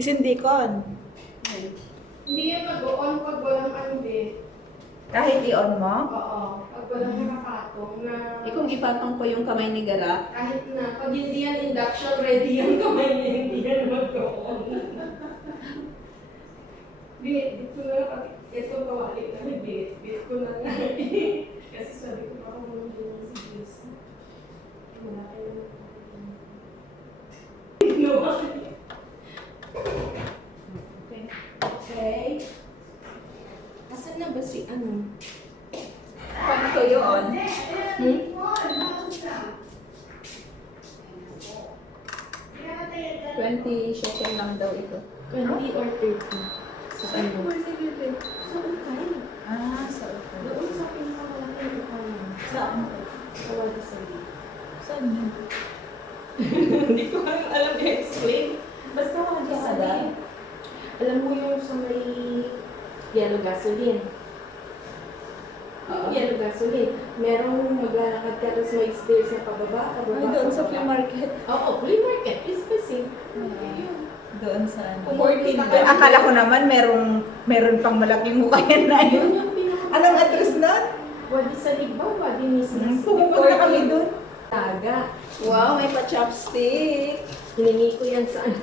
Isindikon. Hindi yan mag-on pag walang ano din. Kahit i-on mo? Oo. Pag walang nakapatong na... Kung ipatong ko yung kamay ni Gara, Kahit na, pag hindi yan induction ready yung kamay niya, hindi yan mag-on. Bit ko na lang, ito kawali na bit ko na nga. Kasi sabi ko pa kung din si Grace. Wala kayo. No. okay. Okay. Asan na ba si ano? Paano ko yun? 20 shekel lang daw ito. 20 or 30? Sa ano? Sa ukay. Ah, sa upo. Doon sa pinakamalaking ukay. Saan? Sa Wadi Sali. Saan yun? Hindi ko alam i-explain. Basta Wadi Sali. Alam mo yung sa may yellow gasoline. Oo. Yellow gasoline. Merong maglalakad ka tapos may stairs na pababa. Ay, doon sa flea market. Oo, flea market is kasi. Doon sa ano. Kumortin ka. Akala ko naman meron pang malaking hukayan na Yun yun. yung pinaka... Anong address nun? Wadi Sali ba? Wadi Mismas. Pumunta kami doon. Taga. Wow, may pa-chopstick! Hiningi ko yan sa ano.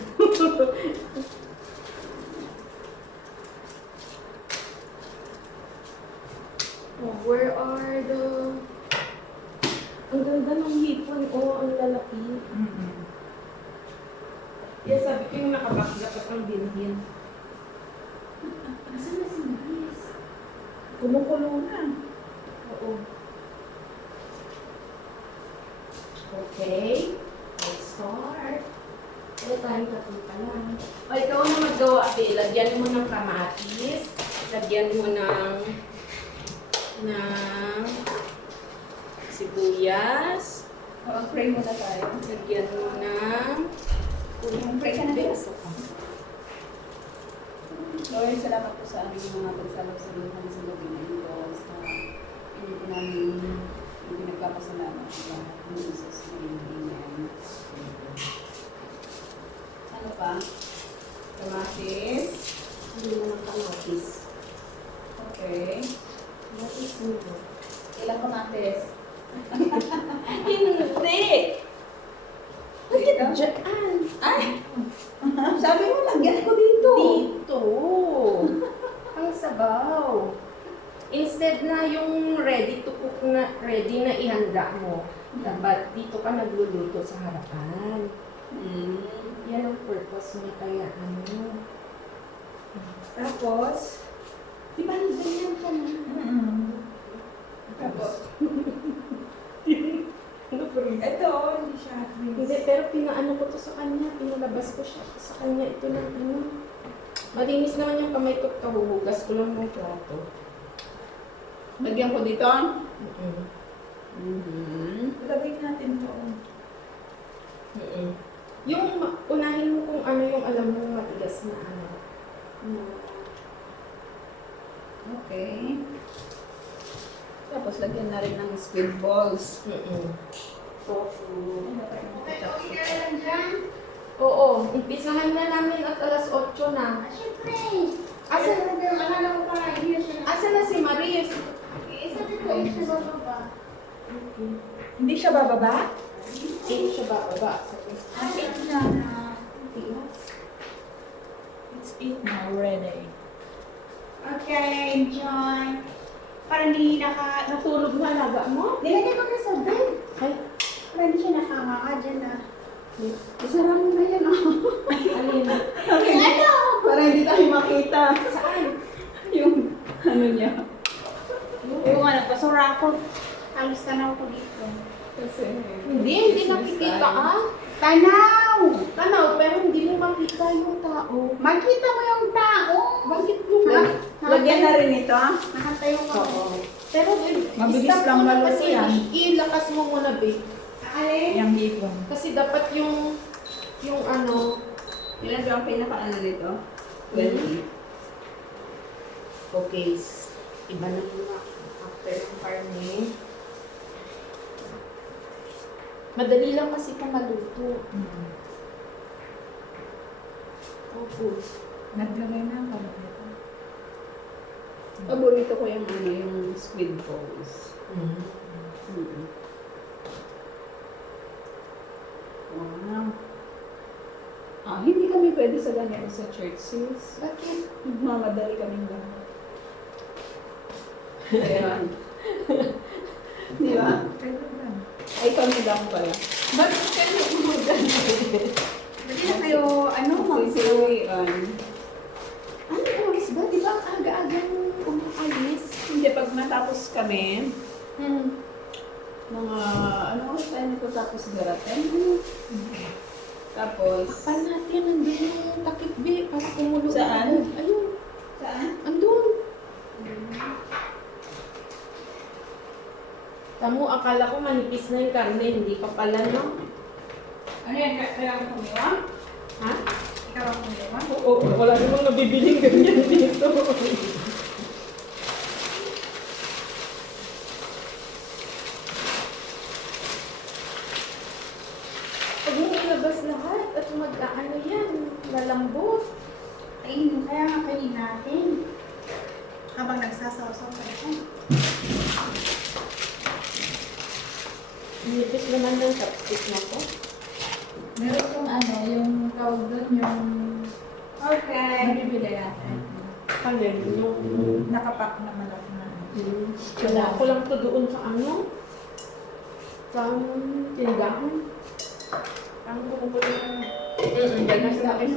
Oh, where are the... Ang ganda ng hipon. Oh, ang lalaki. Yes, sabi ko yung nakabakla ka pang bilhin. Asan na si Maris? Kumukulo na. Oo. Okay. Let's start. Pero tayong tatlo pa lang. O, ikaw na maggawa, Be. Lagyan mo ng kamatis. Lagyan mo ng sibuyas. Pray muna tayo. Lagyan mo ng Pray ka na din. peso ka. Lord, salamat po sa aming mga pagsalap sa buhay sa gabi na ito. Sa hindi po namin pinagpapasalamat sa lahat ng Jesus name. Amen. Ano pa? Kamatis. Hindi mo ng kamatis. Okay. Kamatis mo. Ilang kamatis? Hindi! Bakit dyan? Ay! Sabi mo, lagyan ko dito. Dito! Ang sabaw. Instead na yung ready to cook na, ready na ihanda mo, dapat dito ka nagluluto sa harapan. Yan ang purpose mo kaya ano. Tapos, di ba ganyan ka na? Tapos, Ano po rin? ito, hindi siya. Hindi, pero pinaano ko to sa kanya. Pinalabas ko siya sa kanya. Ito ng ano. Malinis naman yung kamay ko. Kahuhugas ko lang ng plato. Lagyan ko dito. Ilagay natin to. Yung unahin mo kung ano yung alam mo matigas na ano. Okay. Tapos lagyan na rin ng squid balls. Tofu. Oo, umpisahan na namin at alas 8 na. Asa na si Maris? Hindi siya bababa? Hindi siya bababa. It's 8 now already. Okay, John. Para hindi Natulog na alaga mo? Nilagay ko na sa bed. Ay, Para hindi siya nakanganga dyan na. Isara mo na yan, oh. alin? Ano? Para hindi tayo makita. Saan? Yung ano niya. Yung ano, basura ako. Halos tanaw ko dito. Kasi, Hindi nakikita ah. Tanaw! Tanaw, pero hindi mo makita yung tao. Makita mo yung tao. Bakit mo lagyan na rin ito. Nakatayo ka. Pero Mabilis stop lang mo na maluto kasi, yan. ilakas mo muna, babe. Alin? Yung hipon. Kasi dapat yung ano, Ilan ba ang pinaka-ano nito? 20. okay, iba na muna after ng farming. Madali lang kasi kung maluto. Opo. Naglagay na ako. Paborito ko yung yung squid balls. Mm. Mm. Wow. Hindi kami pwede sa ganyan sa church sis. Bakit? Mamadali kaming lahat. Ayan. Di ba? Ay, kami lang pala. Bakit kayo umugan? Hindi na kayo, Sisiwian. Ano oras ba? Di ba aga-agang umaalis? Hindi, pag natapos kami, Hmm. mga, ano oras tayo natapos garaten? Tapos, Akal natin, nandun yung takip B para kumulo. Saan? Ayun, saan? andun. Tamo, akala ko manipis na yung karne, hindi pa pala, no? Ano yan? Kaya ako kumiwa? Ha? Ikaw ang kumiwa? Oo, wala namang nabibiling ganyan dito. Pag mo ilabas lahat at mag-ano yan, lalambot. Kainin, kaya nga kainin natin. Habang nagsasaw-saw pa siya. Nipis naman ng chopstick na to. Meron kong yung tawag doon, yung Okay. nabibili natin. Kanin, yung... Nakapak na malaki na. Wala ko lang to doon sa ano? Sa tindahan. Ang pupunta na. Dala sa akin.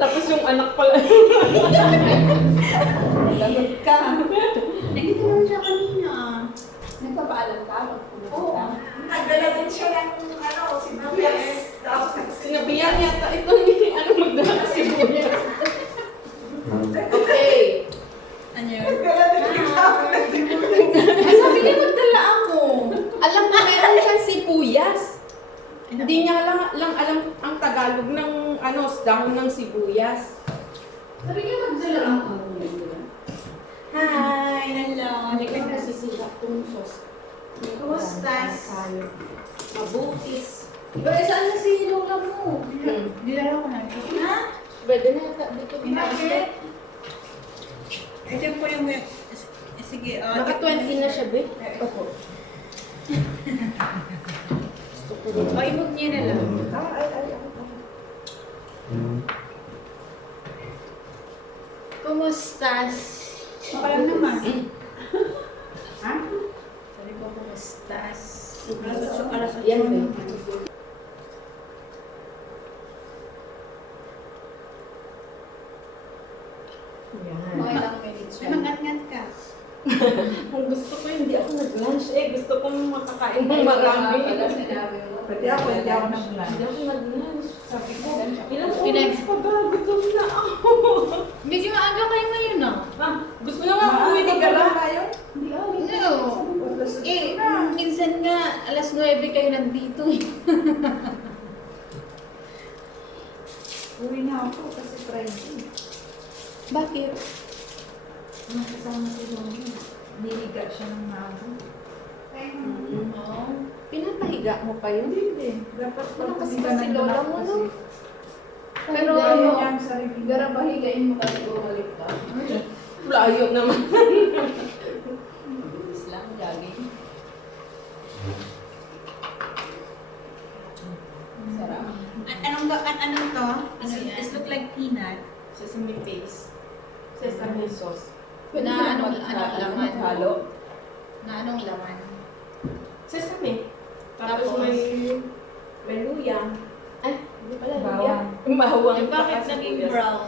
Tapos yung anak pala. Lagot ka. Nandito naman siya kanina. Nagpapaalam ka? Oo. Nagdala din siya ng sibuyas. Tapos Sinabihan yata ito ni ano magdala ng sibuyas. Okay. Ano yun? nagdala din siya ng sibuyas. Sabi niya magdala ako. Alam ko meron siyang sibuyas. Hindi niya lang alam ang Tagalog ng dahon ng sibuyas. Sabi niya magdala ako. Hi! Hello! Hindi ko nasisira itong sauce. Kumusta? Mabutis. Saan na si Lola mo? Dinala ko na. Ha? Pwede na yata dito. Bakit? Ito po yung... Sige, Naka 20 na siya, be. Opo. Gusto ko rin. O, imog niya na lang. Kumustas? Okay lang naman. Ha? Sabi ko, kumustas? Yan, be. Yan. Mga ilang minutes May mag-ngat ka. Kung gusto ko, hindi ako nag-lunch. Gusto kong makakain ng marami. Pwede ako nag-lunch. Hindi ako nag-lunch. Sabi ko, ilang Pinag- oras pa ba? Gutom na ako. Medyo maaga kayo ngayon, no? Gusto na nga umuwi ng gala. Hindi ako. No. Minsan nga, alas 9 kayo nandito. Uwi na ako kasi Friday. Bakit? Nakasama si Lola. Niliga siya ng mago. Oo. Pinapahiga mo pa yun? Hindi. Dapat Ano kasi hindi ka si Lola mo, nagdala no? kasi. Pero Ayaw ano, niya ang sarili. garabahigain mo kasi bumalik ka. Layo naman. Bilis lang, jogging. Sarap. Anong to? Ano yan? It look like peanut. Sesame paste. Sesame sauce. Pwede Na ka anong mag- laman? maghalo. Na anong laman? Sesame. Tapos Tapos? may luya. Ay, hindi pala luya. Bawang. Bawang. Eh, bakit Saka naging sibuyas. brown?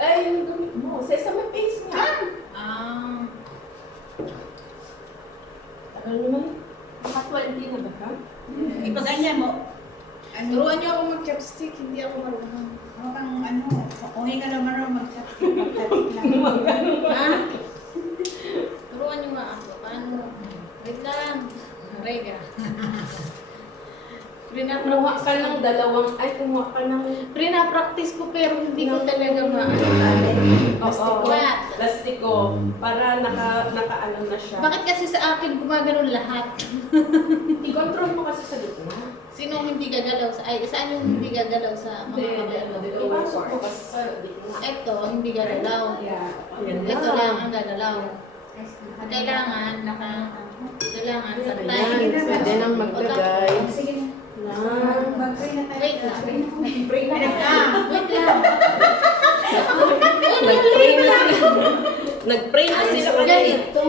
Ay, yung gamit mo. Sesame paste nga. Ah. Ano naman? Naka 20 na ba ka? Ipaganyan mo. Turuan niyo ako mag-chopstick, hindi ako marunong. Ano kang uwi ka naman rin mag-chopstick. Mag-chopstick lang. Ha? Turuan niyo nga ako. Paano? Wait lang. Rega. Kumuha ka ng dalawang, kumuha ka ng... Prina-practice ko pero hindi ko talaga Oo. What? Plastiko. Para naka-ano na siya. Bakit kasi sa akin gumaganon lahat? I-control mo kasi sa gitna. Sinong hindi gagalaw sa, ay, saan yung hindi gagalaw sa mga kamay mo? Ipasok mo kasi sa Ito, hindi gagalaw. Yeah. Ito lang ang gagalaw. Kailangan, kailangan sa Ayan, time. pwede nang maglagay Sige na. ng Mag-pray na tayo. Wait lang. Pray na tayo. Wait lang. nag-pray na nag-pray na sila Ganito.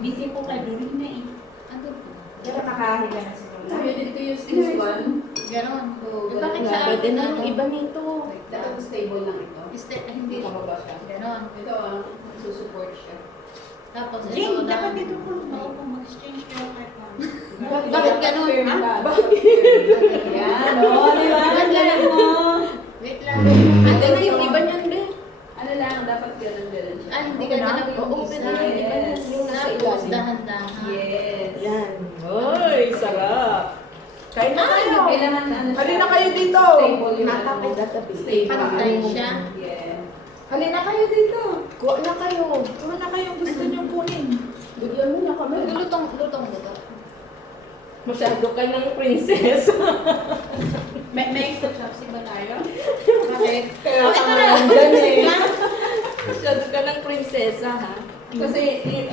Busy po kay Dorina eh. Ano po? Pero nakahiga na siguro. You need to use this one. Ganon. Oh, Eh, bakit ganun. sa pwede akin na ano? yung iba nito. Like that. Stable lang ito. Hindi. Pababa siya. Ganon. Ito susupport siya. Tapos ito Jane, na. dapat dito po. Oo, mag-exchange kayo kahit na. Bakit ganun? Yan, o, di ba? Wait lang. Galing mo. Wait lang. Pwede na yung iba niyan, be. Ano lang, dapat ganun siya. Ay, hindi gagalaw yung Oo, isa. pwede na yung iba niyan. Yung nasa Tapos ilalim. dahan-dahan. Yes. Yan. Hoy, sarap. Kain na kayo. Kailangan ano siya. Halina kayo dito. Stable yung ano. Natapay databi. Pantay siya. Yes. Halina kayo dito. Kuha na kayo. Kung na kayong gusto niyong kunin. Bigyan mo na kami. Lutong. Masyado ka ng princess. May extra chopstick ba tayo? Bakit? Kaya Oh, ka ito na. nandyan eh. Masyado ka ng prinsesa, ha? Kasi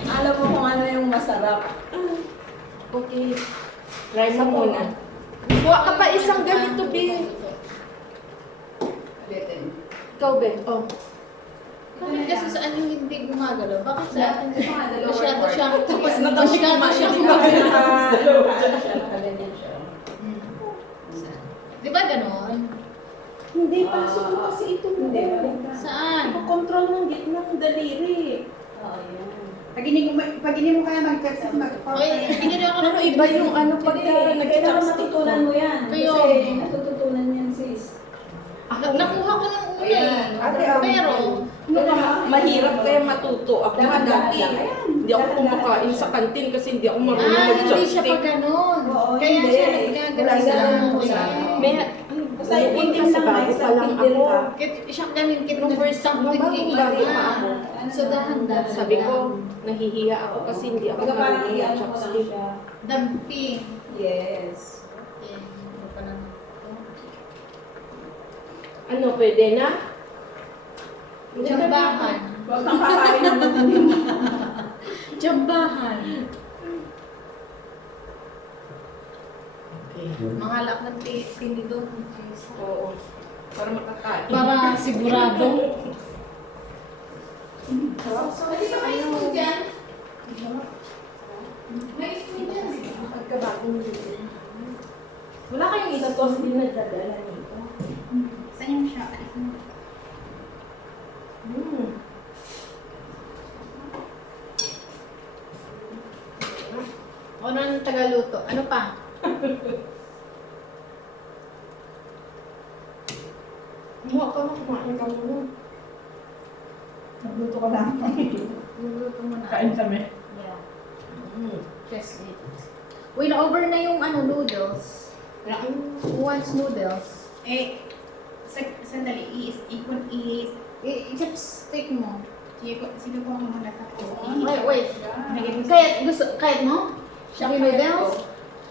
alam mo kung ano yung masarap. Okay. Try mo muna. Kuha ka pa isang ganito, Bi. Ulitin. Ikaw, Be. Oh. Bakit kasi sa ano hindi gumagalaw? Bakit sa akin Dalawa masyado part. siyang Tapos na kami masyado kumain. siyang Nakaganyan siya. Di ba ganon? Hindi, pasok mo kasi ito mo. Hindi. Saan? Control ng gitnang daliri. Oo, yan. Pag hindi mo kaya mag-text, Oy, hindi ako Pero iba yung ano pag Kailangan nag-chopstick matutunan mo yan. Kayo. Kasi natututunan mo yan, sis. Nakuha ko ng una Ayan. eh. Pero, Mahirap kaya matuto. Ako nga dati. Hindi ako kumakain sa kantin kasi hindi ako marunong hindi siya pa mag-chopstick. ganon. Oo, Kaya hindi. siya nagkaganon sa Wala ano. siya. May, Basta noon itin kasi lang, bago basta pa lang itin ako. ka. Siya ganon, Nung first time, bagong bago pa ako. So, dahan-dahan. Sabi ko, nahihiya ako kasi hindi ako Baga parang marunong iyan mo lang mag-chopstick. siya. Damping. Yes. Okay, ano pa lang ito? Ano, pwede na? Jambahan. Huwag kang kakain ng mutin mo. Jambahan. Okay. Mangalap ng tinidor. Oo. Para makakain. Para sigurado. Pwede ka may spoon dyan? May spoon dyan. Pagkabagong dito. Wala kayong Sa isa tos din nagdadala nito. Saan yung siya? O, ano ang tagaluto? Ano pa? Mukha ka na, kumain ka muna. Nagluto ko lang. Luluto mo na. kami. Yeah. Mm. Just eat. Uy, na-over na yung ano, noodles. Who wants noodles? Eh, sandali. I-chopstick mo. Sige po ang muna sa Wait. Kahit mo? Yung noodles?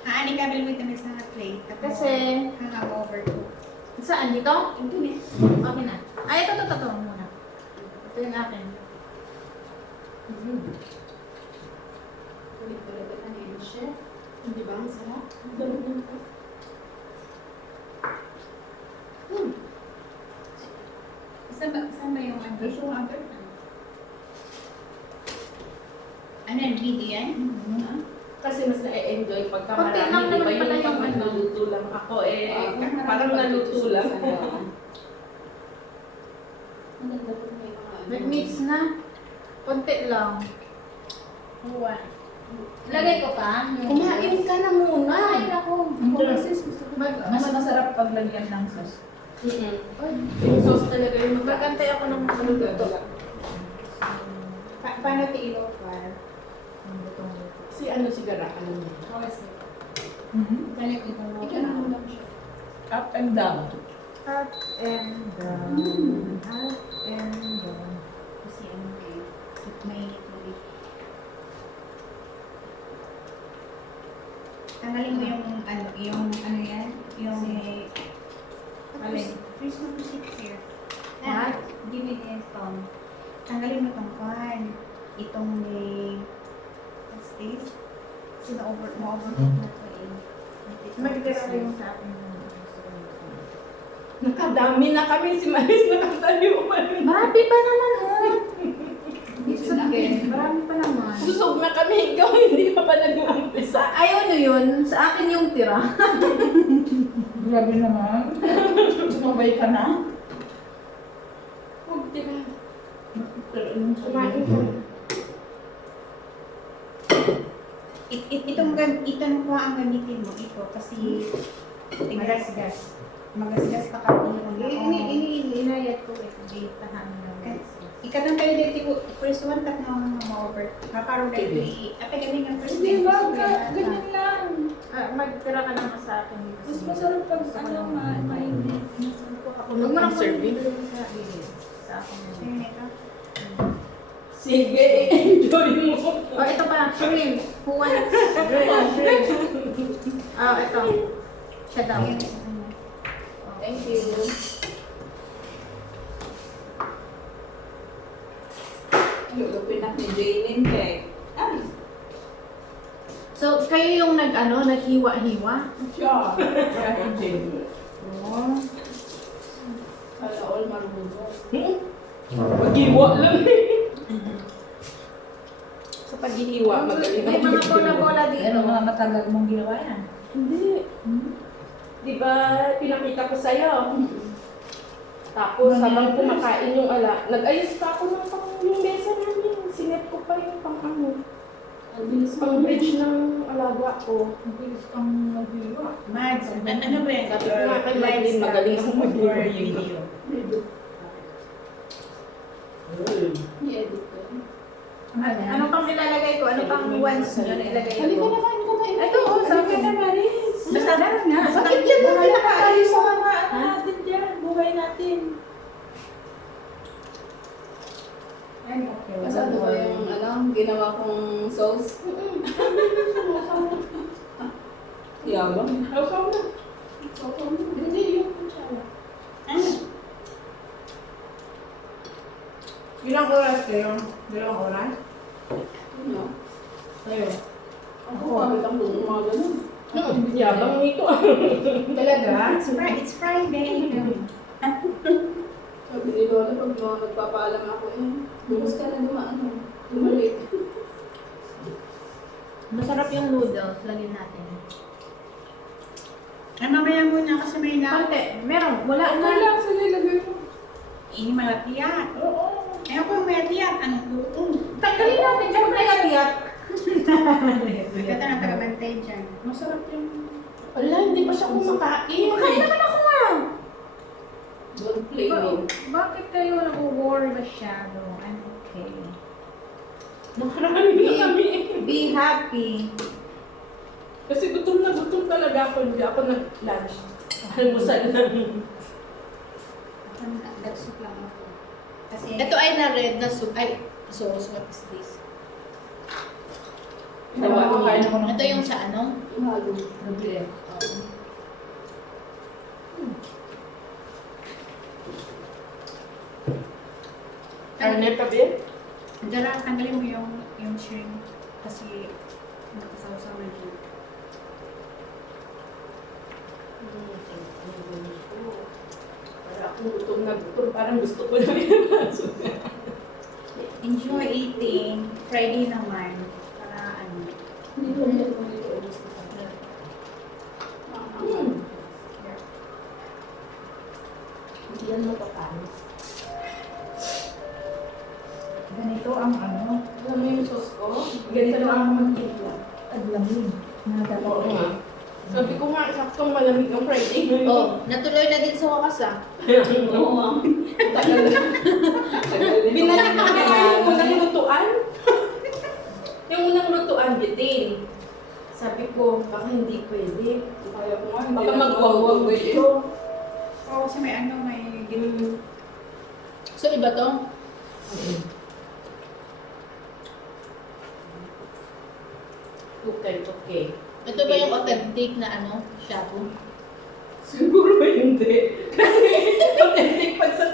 Aanin ka rin mo sa plate. Kasi, hanggang over to. saan? Dito? Ito na. Okay na. Ay, ito muna. Ito yung akin. Ulit-ulit ka na yun, chef. Di ba? Ang sarap. Saan ba yung ano? Yung other? Ano yan? Video yan? Kasi mas na-enjoy pagka Konti lang marami. Di ba naman pala yung yung pag ano. naluto lang ako eh. Ah, Parang naluto lang. Ang ganda po may mga ano. Nag-mix na. Konti lang. Uwa. Lagay ko pa. Kumain ka na muna. Ay, ako. Mas masarap pag lagyan ng sauce. Yung sauce talaga yung Magkantay ako ng maluto. Paano tiilo pa? Si ano sigara, alam mo. Galit ito. Ikaw na mo lang siya. Up and down. Up and down. Up and down. Kasi ano eh, may ulit. Tanggalin mo yung ano yan? Yung alin? Please no to sit here. What? Give me this phone. Tanggalin mo tong kwan. Itong may... What's this? Kasi na-overload na ito eh. Magdala ko yung sa akin. Nakadami na kami si Maris nakatayo pa rin. Marami pa naman, oh. It's okay. Marami pa naman. Busog na kami, ikaw hindi ka pa nag-uumpisa. Ayaw nyo yun. Sa akin yung tira. Grabe naman. Sumabay ka na. Huwag tira. Kumain ka. Itong ko ang gamitin mo. Ito kasi... Magasgas. Magasgas pa kami yung Inayat ko eh. Ditahan na. Ikatang tayo dito, first one, tak na ma-over. Kakaroon tayo apa galing ang first Hindi time. ba? Ganyan lang. Magtira ka naman sa akin. Mas masarap pag mainit. Ako Huwag mo nang serving. Sa akin. Ayun ito. Sige, enjoy mo. Oh, ito pa. Shrimp. Who wants shrimp? Oh, ito. Siya daw. Ayun sa kanya. Thank you. Lulupin na ni Jaylin kay. Ay, So, kayo yung naghiwa-hiwa? siya. Siya yung Jaylin. Oh. Sana all marunong. Mag-iwa lang eh. Sa pag-ihiwa, magaling May mga bola-bola dito. matagal mong ginawa yan? Hindi. Di ba, pinakita ko sa'yo. Tapos, habang kumakain yung nag-ayos pa ako ng yung mesa namin. Sinet ko pa yung Ang bilis pang bridge ng alaga ko. Ang bilis kang naghiwa. Mads, ano ba yan? Sabi ko nga kay Madeline, magaling akong mag-video. I-edit ko. Ano pang ilalagay ko? Ano pang ones yun ilagay Halika ko? na kain ka ba? Ito, oh, sa akin. na, Maris. Basta gano'n nga. Bakit yan na pinakaayos sa mga natin dyan? Buhay natin. Yan, okay. Mas ano ba yung ginawa kong sauce? Yabang. Hawsaw na. Hindi, yung kutsara. Ilang oras kayo? Dalawang oras? Ano? Kayo. Ako, bakit ang buong mga ganun? Yabang nito. Talaga? It's Friday. Sabi ni Lola, pag mga nagpapaalam ako bukas ka na dumalik. Masarap yung noodles. Lagyan natin. Ay, mamaya muna kasi may na... Konti. Meron. Wala Ano na. lang, sige, lagay ko. Ini malatiyan. Oo. Ayaw ko malatiyan. Anong tuong? Tanggalin natin. Diyan na yatiyat. Ito na tagabantay dyan. Masarap yung... Wala, hindi pa siya kumakain. Makain naman ako nga. Don't play me. Bakit kayo nag-worry masyado? I'm okay. Nakarami na kami. Be happy. Kasi gutom na gutom talaga ako. Hindi ako nag-lunch. Almusal lang. Nag-soup lang ako. Kasi... Ito ay na red na soup. Ay, sauce. What is this? Ito yung sa ano? Halo. Karne pa ba? Dala, tanggalin mo yung shrimp. Kasi nakasawsaw na dyan. Para akong gutom na gutom. Parang gusto ko na yung Enjoy eating. Friday naman. Para ano. Hindi ko alam kung ito ay gusto ko. Hindi yan mapakain. Ganito ang ano. Alam mo yung sauce ko? Ganito lang ako magtimpla. Aglamig. Oo nga. Sabi ko nga, saktong malamig ang Friday ngayon. Oh, natuloy na din sa wakas ah. Oo nga. Tagal na. Tagal na. Binalik na nga yung unang lutuan. Yung unang lutuan, bitin. Sabi ko, baka hindi pwede. Kaya ko nga, hindi Baka na magwawag ito. Oo, kasi may ano, may... So, iba to? Okay, okay. Ito ba yung authentic na shabu? Siguro hindi. Kasi authentic pag sa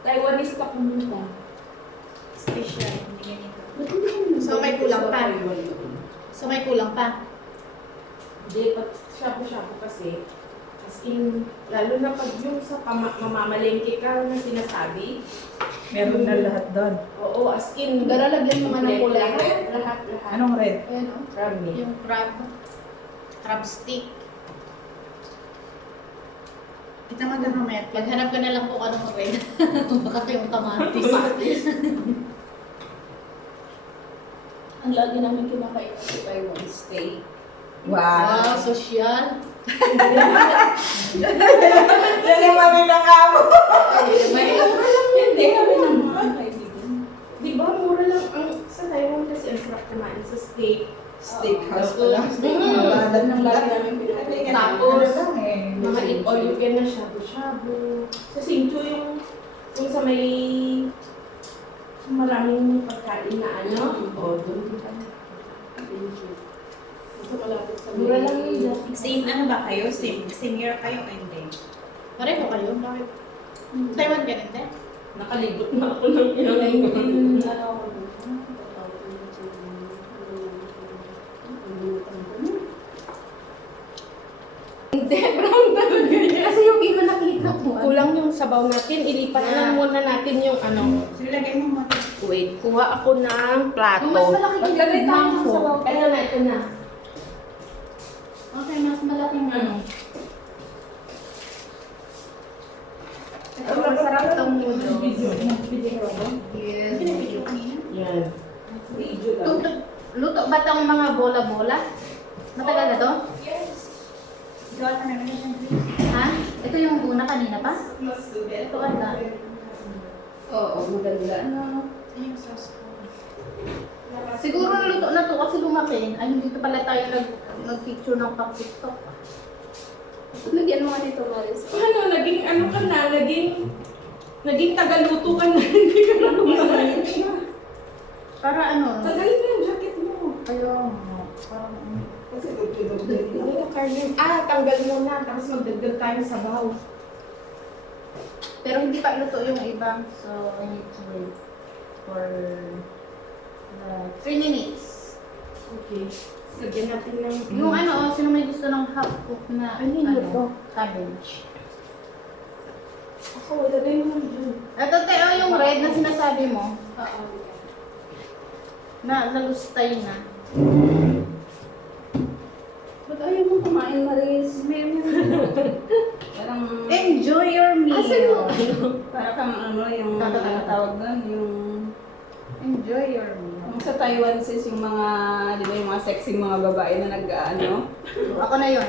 Taiwanese ka pumunta. Special, hindi ganito. So, may kulang pa. So, may kulang pa. Hindi, pag shabu-shabu kasi, as in, lalo na pag yung sa mamamalengke ka na sinasabi, Meron na lahat doon. oo, as in, Garalagyan mo nga ng kulay. lahat. Anong red? Ayan, Crab meat. yung crab stick. Kita mo na mamaya. Maghanap ka na lang kung anong red. Baka yung kamatis. Ang lagi namin kinakain sa Taiwan steak. Wow, social. Yan yung mami ng amo. Hindi kami ng mga kaibigan. Di ba, mura lang ang sa Taiwan kasi ang sarap kumain sa steak. Steakhouse Oo. pa lang. Lahat ng lagi namin pinakain. Tapos, eh. mga eat all you can na shabu-shabu. Sa Singchu yung sa may maraming pagkain na o doon din kami. Ito malapit sa Mura lang yun dyan. Same ano ba kayo? Same year kayo o hindi? Pareho kayo? Bakit? Taiwan ka din, te? Nakalibot na ako ng ilang Ano ako dun? Hindi, brown talaga yan. Kasi yung iba nakita ko. Kulang yung sabaw natin. Ilipat lang muna natin yung Sige, lagay mo muna. Wait, kuha ako ng plato. Yung mas malaki Maglagay tayo ng mangkok. sabaw. Ito na, ito na. Okay, mas malaking Ito, masarap itong ulo. Yes. Pinapicture kanina? Yan. Video lang. Luto ba itong mga bola-bola? Matagal na to? Ikaw ka na Ha? Ito yung una kanina pa? Ito ata. Oo, maganda. Ano? yung sauce ko. Siguro luto na to kasi lumaki. Ay, hindi pa pala tayo nag-picture ng pang-tiktok. Lagyan mo nga nito, Maris. Ano, naging ano ka na, naging tagaluto ka na, hindi ka na kumakain. Para ano? Tagalin mo yung jacket mo. Ayun. Parang Kasi dugtog-dugtog. Hindi ka Carmen. Tanggal mo na, tapos magdagdag tayo sa bahaw. Pero hindi pa luto yung iba. So, I need to wait for 3 minutes. Okay. Lagyan natin ng... Yung sino may gusto ng half cook na Ano yun ito? cabbage. Ako, lagay mo na dyan. Ito, Teo, yung red na sinasabi mo, Oo. na nalustay na. Ba't ayaw mo kumain, Maris? Parang... enjoy your meal. Para kang yung Tata-tata. tawag doon, yung... Enjoy your meal. Yung sa Taiwan sis, yung mga, di ba yung mga sexy mga babae na Ako na yun.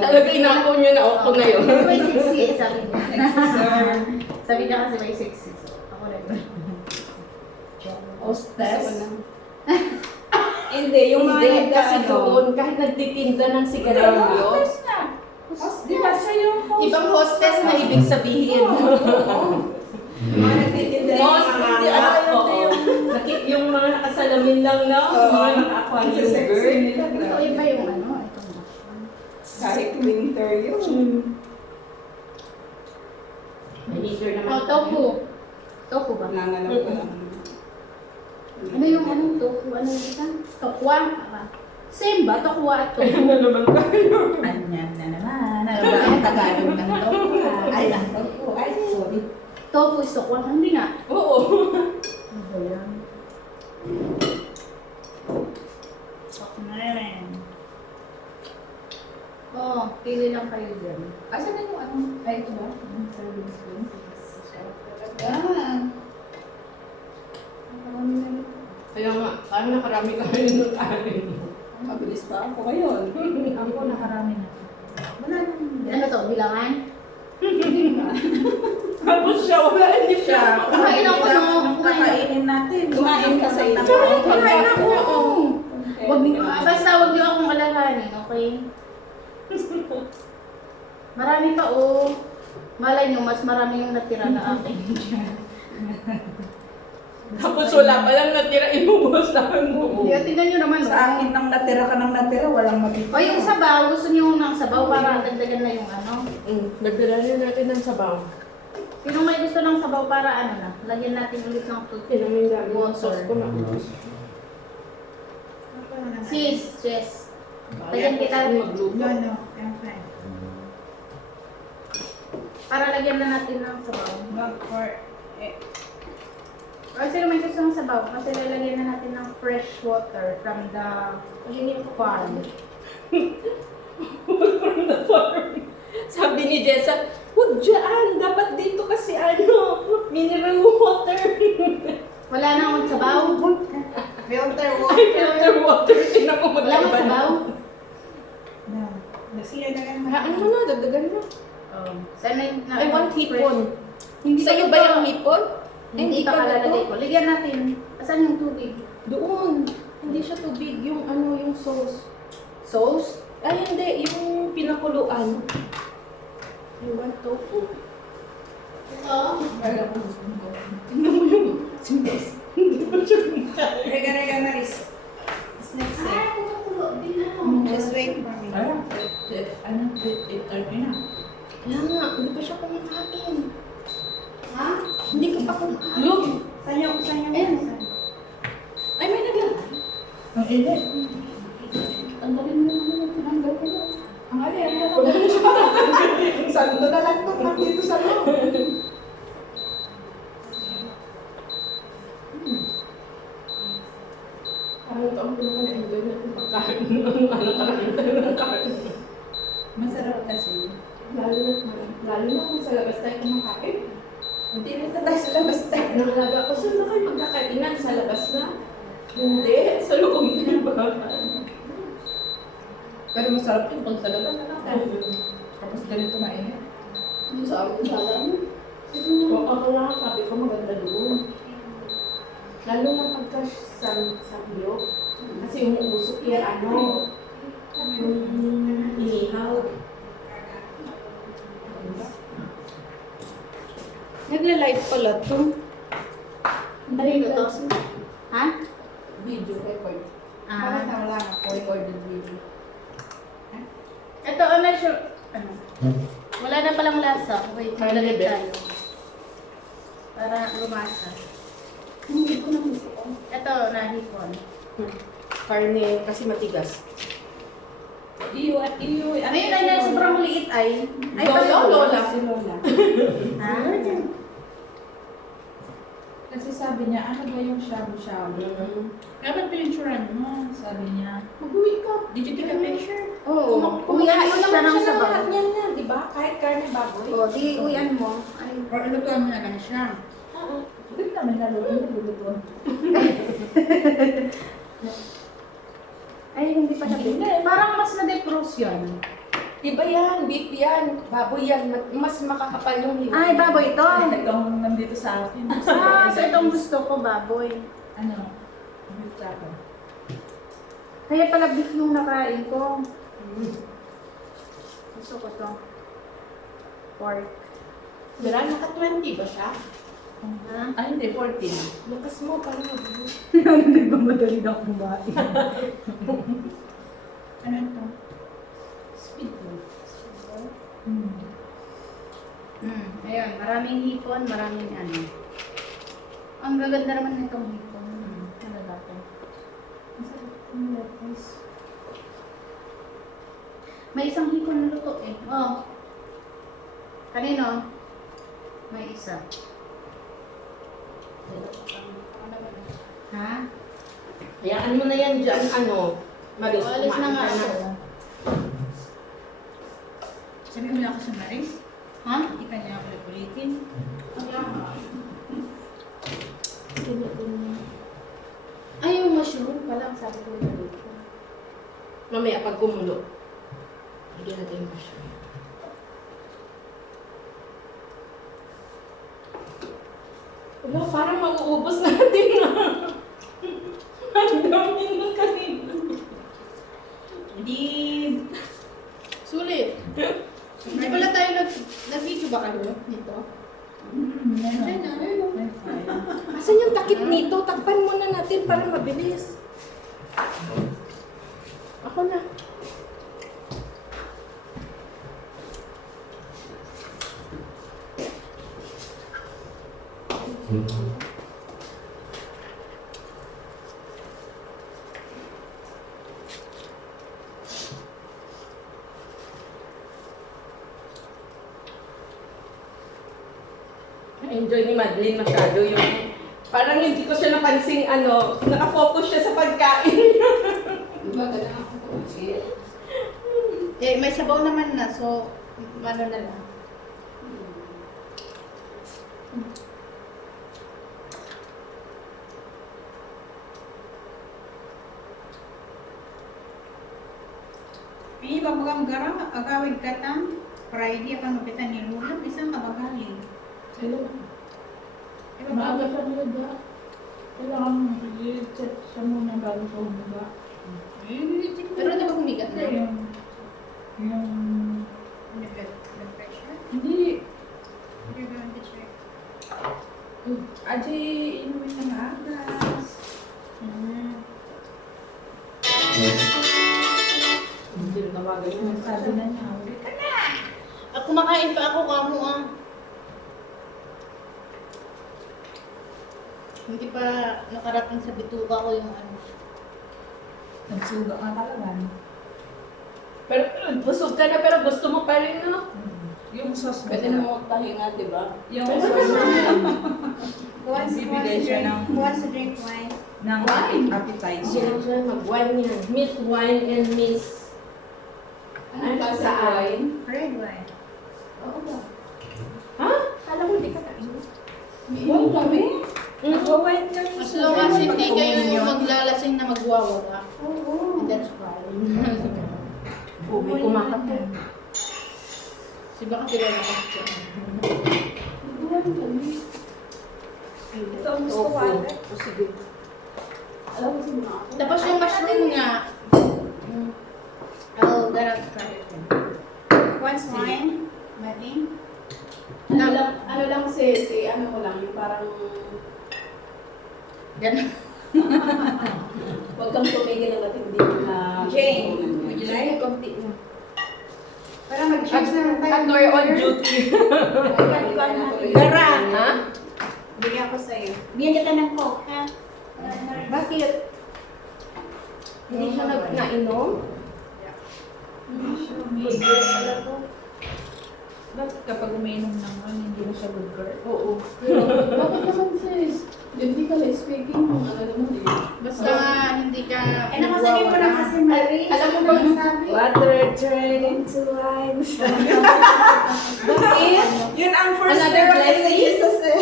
Talaga inako niya na ako na yun. Kasi may sexy eh, sabi niya. Sir. Sabi niya kasi may sexy. So, ako na yun. Hostess. Hindi, yung mga Hindi, kasi nag-ano. doon, kahit nagtitinda ng sigarilyo, Di ba siya yung host? ibang hostess na ibig sabihin. Mga nagtitinda yung Host, mga hindi, yung mga nakasalamin lang na, mga naka-aquarium girl. nila. Ito iba yung itong mushroom. Kahit winter yun. May leader naman. Oh, tofu. Tofu ba? Nanganap ko lang. Ano yung tofu? Ano yung isa? Tokwa? Same ba? Tokwa at tofu? Ayun na naman tayo. Anyan na naman. Ano ba ang Tagalog ng tofu? Ay, ang tofu. Ay, sorry. Tofu is tokwa? Hindi nga. Oo. Ano ba yan? Oo, pili lang kayo dyan. Asan na yung ano? Ay, ito ba? Serving spoon. Ah. Kaya nga, parang nakarami ka rin ng kanin. Mabilis pa ako ngayon. Ako nakarami na. Wala nang... Ano to? Bilangan? Tapos siya, wala hindi siya. Kumain ako, no? Kakainin natin. Kumain ka sa ito. Kumain ako. Okay. Basta wag niyo akong alalahanin, okay? Marami pa, oh. Malay niyo, mas marami yung natira na akin. Tapos wala pa lang natira, inubos namin buo. Kaya tingnan nyo naman, Sa akin nang natira ka ng natira, walang mabibigyan. O yung sabaw, gusto nyo ng sabaw para dagdagan na yung ano. Nagdala natin ng sabaw. Sino may gusto ng sabaw para ano na, lagyan natin ulit ng tubig. Pinamin namin yung Water. sauce ko na. Sis, Jess. Lagyan kita. Magluto. No, I'm fine. Para lagyan na natin ng sabaw. Not for... O sino may gusto ng sabaw? Kasi lalagyan na natin ng fresh water from the farm. From the farm. Sabi ni Jessa, huwag dyan, dapat dito kasi mineral water. Wala na akong sabaw. Filter Ay, water. filter water. Tingnan ko Wala akong sabaw. No. Nasira na lang. Ano mo na, dagdagan mo. Sana I want hipon. Hindi Sa'yo ba yung hipon? Hindi pa kalalagay ko. Ligyan natin. Asan yung tubig? Doon. Hindi siya tubig. Yung yung sauce. Sauce? Ay, hindi. Yung pinakuluan. I want tofu. Tingnan mo yung sintas. Hindi ba siya kumakain? Rega, Maris. Snack set. Just wait for me. Ano? 8:30 na. Kaya nga, hindi pa siya kumakain. Ha? Hindi ka pa kumakain. Look! Sanyo. Ay, may naglag. Ang init. Tanggalin mo naman yung tinanggal ko na. Ang alin, Wala na siya tatanggalin. Sando na lang ito. Dito sa loob. Parang ito ang pinaka-enjoy natin pagkain ng karamihan ng kain. Masarap kasi. Lalo na kung sa labas tayo kumakain. Hindi na tayo sa labas tayo. Nalaga ko, saan na kayo magkakainan? Sa labas na? Hindi, sa loob ng bahay. Pero masarap yun pag sa labas na natin. Tapos ganito mainit. Yung sa amin sa alam. O ako lang, sabi ko maganda doon. Lalo na pagka samyo. Kasi umuusok yung yung inihaw. Nagla-live pala to. Ano to? Ha? Video record. Bakit Ah. wala na po? Recorded video. Ito, ano siya? Ano? Wala na palang lasa. Wait, maglagay tayo. Para lumasa. Hindi ko na gusto ko. Ito, nahipon. Karne kasi matigas. Iyo. Ngayon ay na sobrang liit ay. Ay, Lola. Si Lola. Ha? Kasi sabi niya, ano ba yung shabu-shabu? Dapat pinicturean mo, sabi niya. Mag-uwi ka. Did you take a picture? Oo. Uyan mo siya ng sabaw. lahat niyan na, di ba? Kahit karne baboy. Oo, di uyan mo. Ay, Or lutuan mo na ganun siya. Oo. Bakit namin nalulutuan? ay hindi pa siya. Parang mas na-defrost yan. Iba yan, beef yan, baboy yan, mas makakapal yung hiwa. Ay, baboy ito. Itong nandito sa akin. Ah, so itong gusto ko, baboy. Ano? Beef taco. Kaya pala beef yung nakain ko. Gusto ko to. Pork. Dira, naka-20 ba siya? Ha? Ah, hindi, 14. Lakas mo, parang Hindi ba madali na kumain? Ano ito? speed mo. Ayun, maraming hipon, maraming ano. Ang gaganda naman nitong hipon. Talaga to. May isang hipon na luto eh. Oh. Kanino? May isa. Ha? Hayaan mo na yan dyan, Maris, Alis na nga kumain ka ako. Sabi mo na ako sa Maris, Ha? hindi ka niya ulit-ulitin. Ay, yung mushroom pala. Ang sabi ko na luto. Mamaya, pag gumulo, lagyan natin yung mushroom. Wala, parang mag-uubos natin na. Ang dami ng kanina. Hindi. Sulit. Hindi pala tayo nag-video ba kayo nito? Meron. Ayun na, ayun na. Asan yung takip nito? Takpan muna natin para mabilis. Ako na. Na-enjoy ni Madeline masyado yung parang hindi ko siya napansing nakafocus siya sa pagkain. Diba, ganun ako kumagit. Eh, may sabaw naman na, so, ano na lang. Ini babagang garang agawid katang Friday akan mapitan ni Lula isang kabagali. Maaga siya nila. Kailangan i-check siya muna bago siya humiga. Pero di ba humigat na? Yung... Blood pressure. Hindi. You're going to check. Aji, inumin ng agas. Hindi na tawagan yun. Sabi na niya, ulit ka na. Kumakain pa ako, kamo ah. Hindi pa nakarating sa bituka ko yung ano. Nagsuga nga talaga. Pero busog ka na pero gusto mo pa rin Yung sauce Pwede na mo pahinga, diba? Yung sauce Who wants Bibigay siya ng- who wants to drink wine? ng Wine. appetizer. Sino siya mag-wine yan? Miss Wine and Miss... Ano ba sa Saan? wine? Red wine. Oo ba? Ha? Kala ko di ka kain. Wine kami? Nag-wine kami. As long as hindi kayo maglalasing na magwawala. Oo. And that's fine. Ubi kumakatay. Si baka kilala ko siya. Wine kami. Ito ang gusto ko ate. O sige. Alam mo sa mga ako. Tapos yung mushroom nga, I'll gonna try it. Wants wine? Madeline? Ano lang si ano ko lang, yung parang Ganun. huwag kang tumigil na matindi na Jane, would you like? Konti na. Para mag-cheers na tayo. Actor on duty. Gara! Ha? Bigyan ko sa'yo. Bigyan kita ng coke, ha? Bakit? Hindi siya nainom? Good girl pala to. Bakit kapag umiinom ng wine, hindi na siya good girl? Oo. Bakit naman sis? Hindi ka like speaking kung ano naman eh. Basta nga hindi ka Eh, nakasabi mo na kasi Marie. Alam mo ba sabi? Water turned into wine. Bakit? Yun ang first Another word ni blessing? Jesus eh.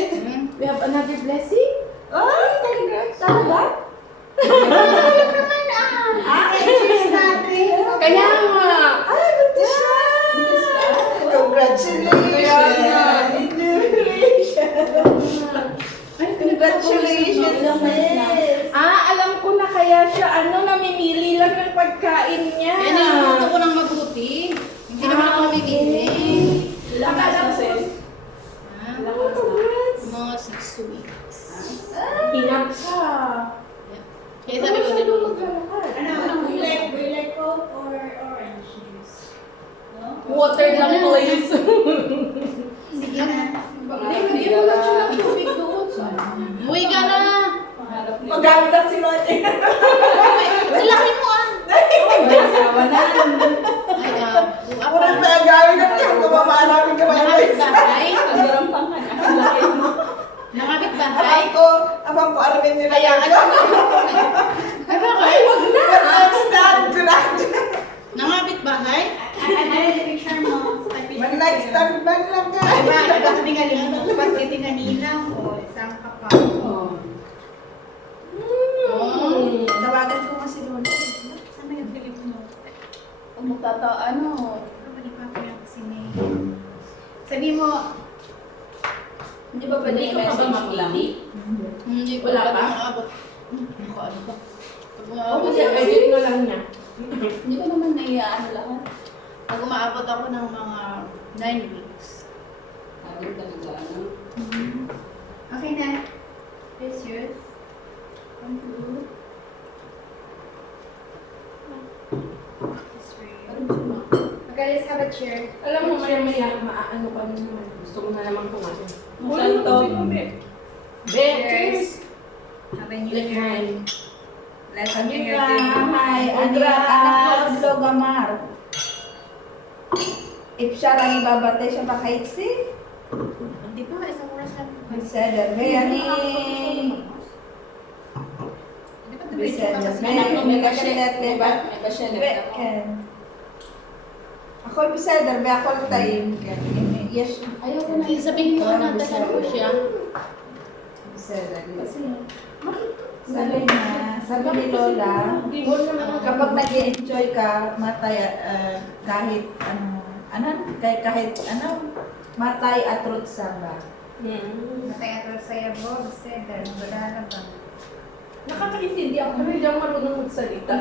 We have another blessing? Ay, talaga. Talaga? Cheers natin! Kaya nga. Ay, buti siya. Congratulations. Congratulations, sis. Alam ko na kaya siya namimili lang ng pagkain niya. Eh, niluto ko ng mabuti. Hindi naman ako namimili. Lakas na sis. Ah, Lakas na. mga 6 weeks. Hinap siya. Kaya sabi ko, niluluto. Ano, do you like Coke or orange juice? No? Water lang, please. Sige na. Hindi mo lang siya ng tubig doon. Uwi ka na! Maharap niya. Maganda si Lotte. Ang laki mo ah! Asawa na. Ay, ako Ako na agawin na yung kumamaan namin nakapit bahay. Ang garampangan. Ang laki mo. Nakapit bahay. Abang ko armin nila. Kaya ano? Ay, bakit? Stand ko na. Nakapit bahay? Ano yung picture mo? Man nag-stand man lang ka. Diba, nagkakati kanina. Pagkati kanina. O, isang ka pa. Oo. Tawagan ko kasi doon. Sana yung Philip mo? Kung ano, Hindi pa ako yung kasi may... Sabi mo, hindi ba pwede Hindi ka pa ba i-message lang? mamili? Hindi ko Wala pa pa? maabot. Ako, ano ba? Pag O umaabot kasi edit mo lang niya. Hindi ko naman naiyaano lahat. pag umaabot ako ng mga 9 weeks. Agad talaga, ano? okay na. chair. Alam mo, maya-maya, maaano ka na naman. Gusto ko na naman kumain. Santo. Be, cheers! Happy New Like Year. mine. Bless Kami New Year ka, to you. hi, Andra, anak ko, Gamar. If siya lang ibabatay siya makaitsi, Di ba, isang oras lang. Biseder, Bayani. Di ba, Biseder, kasi Anak mo, may Bayani. bachelet ako. Ken. Ako Biseder, Bay ako tayo. Yes. Ayoko na sabihin mo na, tasal ko siya. Biseder. Sabi ni Lola, kapag nag-enjoy ka, matay, kahit kahit matay at root saba. Matay at saya bo, Biseder. Badala ba? Nakakaintindi ako, pero hindi ako marunong magsalita.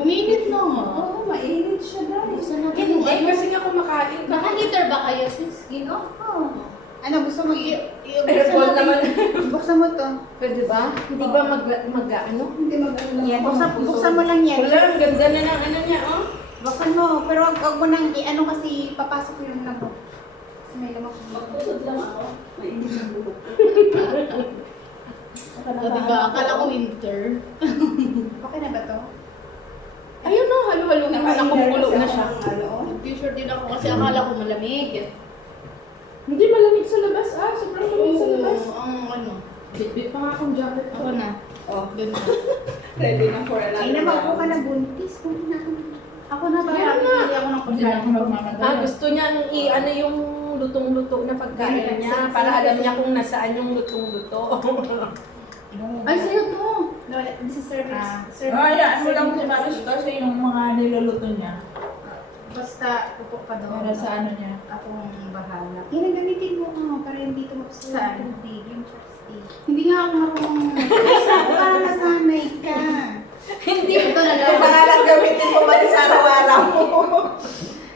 Uminit na nga. Oo, mainit siya dahil. Buksan natin Hindi, yung ano. kasi nga kumakain ka. Naka-heater ba kayo, sis? Gino? Ano, gusto mo Aircon naman. Buksan mo to. Pwede ba? Hindi ba ano? Hindi mag-ano lang. Yan, buksan mo lang yan. Wala, ang ganda na ng ano niya, oh. Buksan mo, pero wag mo nang i-ano kasi papasok yung nabo. Kasi may lamang. Magpusod lang ako. Mainit ang buhok. O, diba? Akala ko winter. Okay na ba to? Ayun na, halo-halo naman ako, kumukulo na siya. T-shirt din ako kasi akala ko malamig. Hindi malamig sa labas, sobrang malamig sa labas. Oo, ang ano. Bitbit pa nga akong jacket Ako na. Oh, Ganda. ready na for another Ay na, round. ako ka na buntis. Ako na ba? Meron na. Hindi ako ng Hindi na ako magmamadali. Gusto niya i-ano yung lutong-luto na pagkain niya para alam niya kung nasaan yung lutong-luto. Ay, sa'yo to. No, this is service. Hayaan mo lang si Maris kasi yung mga niluluto niya. Basta, pupok ka doon. Para sa ano niya. Akong bahala. Yan, gamitin mo para hindi tumapos sa Saan? tubig, yung chopstick. Hindi nga ako marunong. Para nasanay ka. Hindi. Ito na lang. Para lang gamitin mo Maris sa araw-araw mo.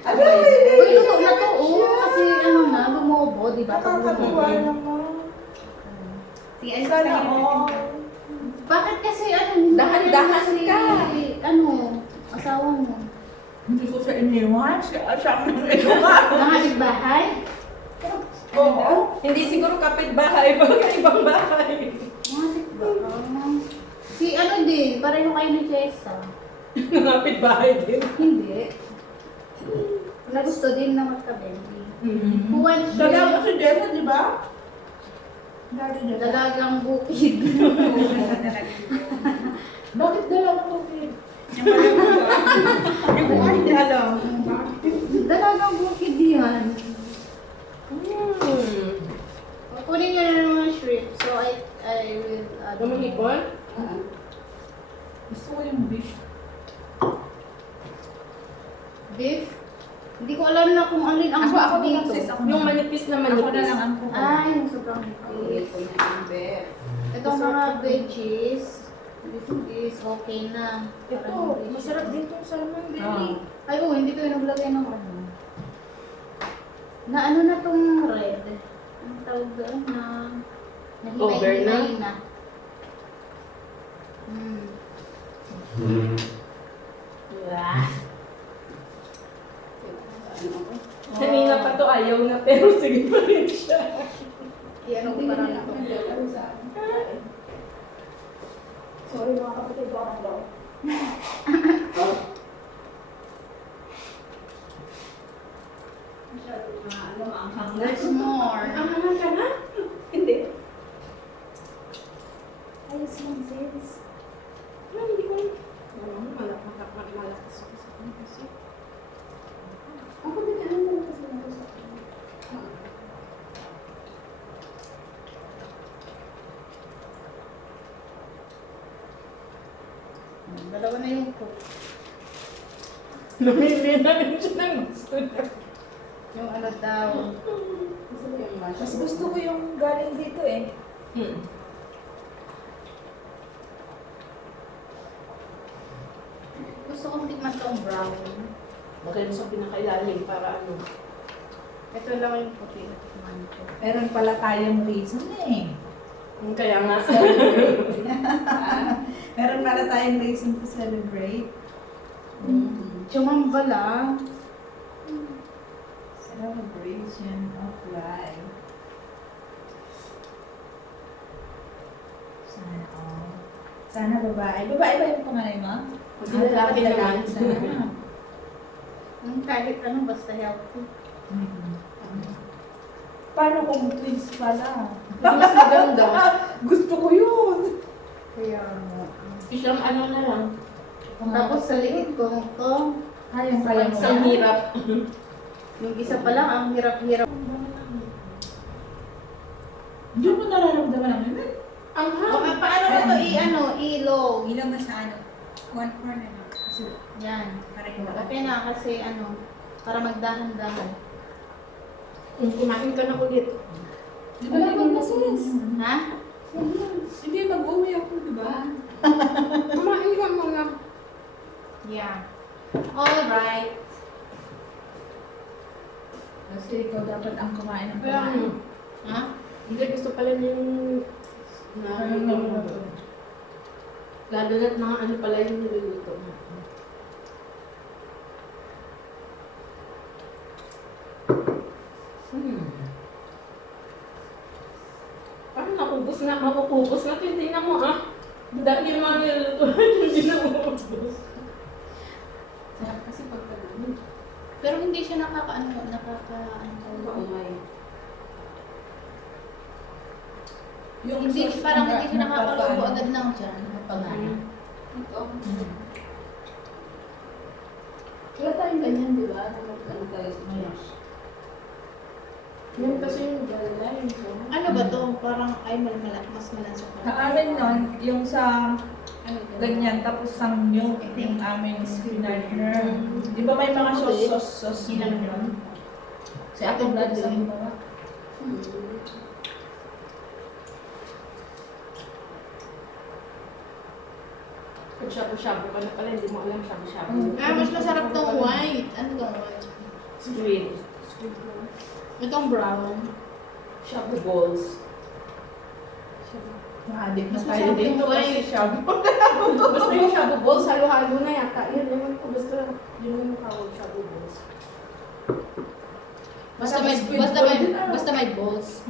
Ano ba Uy, luto na to. Oo, kasi ano na, lumobo, di ba? Nakakatuwa naman. Sige, ayos Sana ka all. Bakit kasi ano? Dahan-dahan kasi, ka. Ano, asawa mo. Hindi ko siya iniwan. Siya ang iniwan. Nangalit bahay? Oo. Hindi siguro kapitbahay, baka ibang bahay. Nangalit bahay? Si ano din, pareho kayo ni Jessa. Kapitbahay din. Hindi. Na gusto din na magkabendi. Buwan Siya lang siya. si Jessa, di ba? Dati Jessa. Dalagang bukid. Bakit dalawang tubig? Hindi ko kasi alam. Dalagang bukid yan. Kunin nyo na ng mga shrimp. So, I will add. Lumihipon? Gusto ko yung beef. Beef? Hindi ko alam na kung alin ang Ako lang dito. sis. Ako Yung na. manipis na Ako na manipis. lang ang kuko. Yung sobrang Ulit ko na yung beef. Itong mga veggies, this is okay na. Ito, masarap din itong salmon, Ah. Billy. Ay, hindi ko yung naglagay ng ano. Na ano na tong red? Ang tawag doon na Over na? nahimay-himay na. Yeah. Ano ako? Kanina pa to ayaw na, pero sige pa rin siya. Ano ko parang ako. Sorry mga kapatid, baka daw. There's more. Ang ka na? Hindi. Ayos lang, sis. Hindi ko. Malakas ako sa kanya kasi. Ako din, ano mo kasi nag-usap ko. Dalawa na yung cook. Namili na rin siya ng gusto niya. Yung ano daw. Gusto ko yung mashed Mas gusto ko yung galing dito eh. Gusto kong tikman tong brown. Bakit mo sa pinakailalim para ano? Ito lang yung puti na tikman ko. Meron pala tayong reason eh. Kaya nga. Meron pala tayong reason to celebrate. Chumambala. Celebration of life. Sana all. Sana babae. Babae ba yung panganay mo? Hindi lalaki naman. Sana. Kahit ano, basta healthy. Paano kung twins pala? Mas maganda. Gusto ko yun. Kaya mo. Isang ano na lang. Tapos sa liit ko, ito, Ayun pala mo. Isang hirap. yung isa pa lang, ang hirap-hirap. Hindi mo nararamdaman ang limit. Ang Okay, paano mo ito ilog? Ilaw na sa ano? 1/4 na lang. Kasi Yan. pareho Okay na kasi para magdahan-dahan. Kung kumain ka na ulit. Di ba naman masis? Ha? Hindi, mag-uwi ako, di ba? Kumain ka muna. Yeah. Alright. Kasi ikaw dapat ang kumain ng Kaya kumain. Ha? hindi gusto pala niya yung lalo na't mga ano pala yung niluluto mo. Parang nakubos na, makukubos na. Tingnan mo ah. Dahil yung mga niluluto, hindi na makubos. Sarap kasi pagka ganun. Pero hindi siya nakakaano. Kaumay. Hindi, parang hindi siya nakakalubo agad lang dyan. Napangana. Ito. Wala tayong ganyan, di ba? Ano tayo sa Diyos. Yan kasi yung gala, yung Ano ba to? Parang ay mas malansa Ang pa. amin nun, yung sa Ano ganyan, tapos samyong yung amin pinartner. Di ba may mga sauce Ilan yun? Si Ate Brad sa din. mga. Pag shabu-shabu ka na pala, hindi mo alam shabu-shabu. Mas masarap tong white. Ano tong white? Squid. Itong brown. Shabu balls. Ma-addict na Mas tayo masarap dito yung kasi white. shabu. Basta yung shabu balls, halo-halo na yata. Yun, naman ko. Basta yun yung tawag shabu balls. Basta may balls.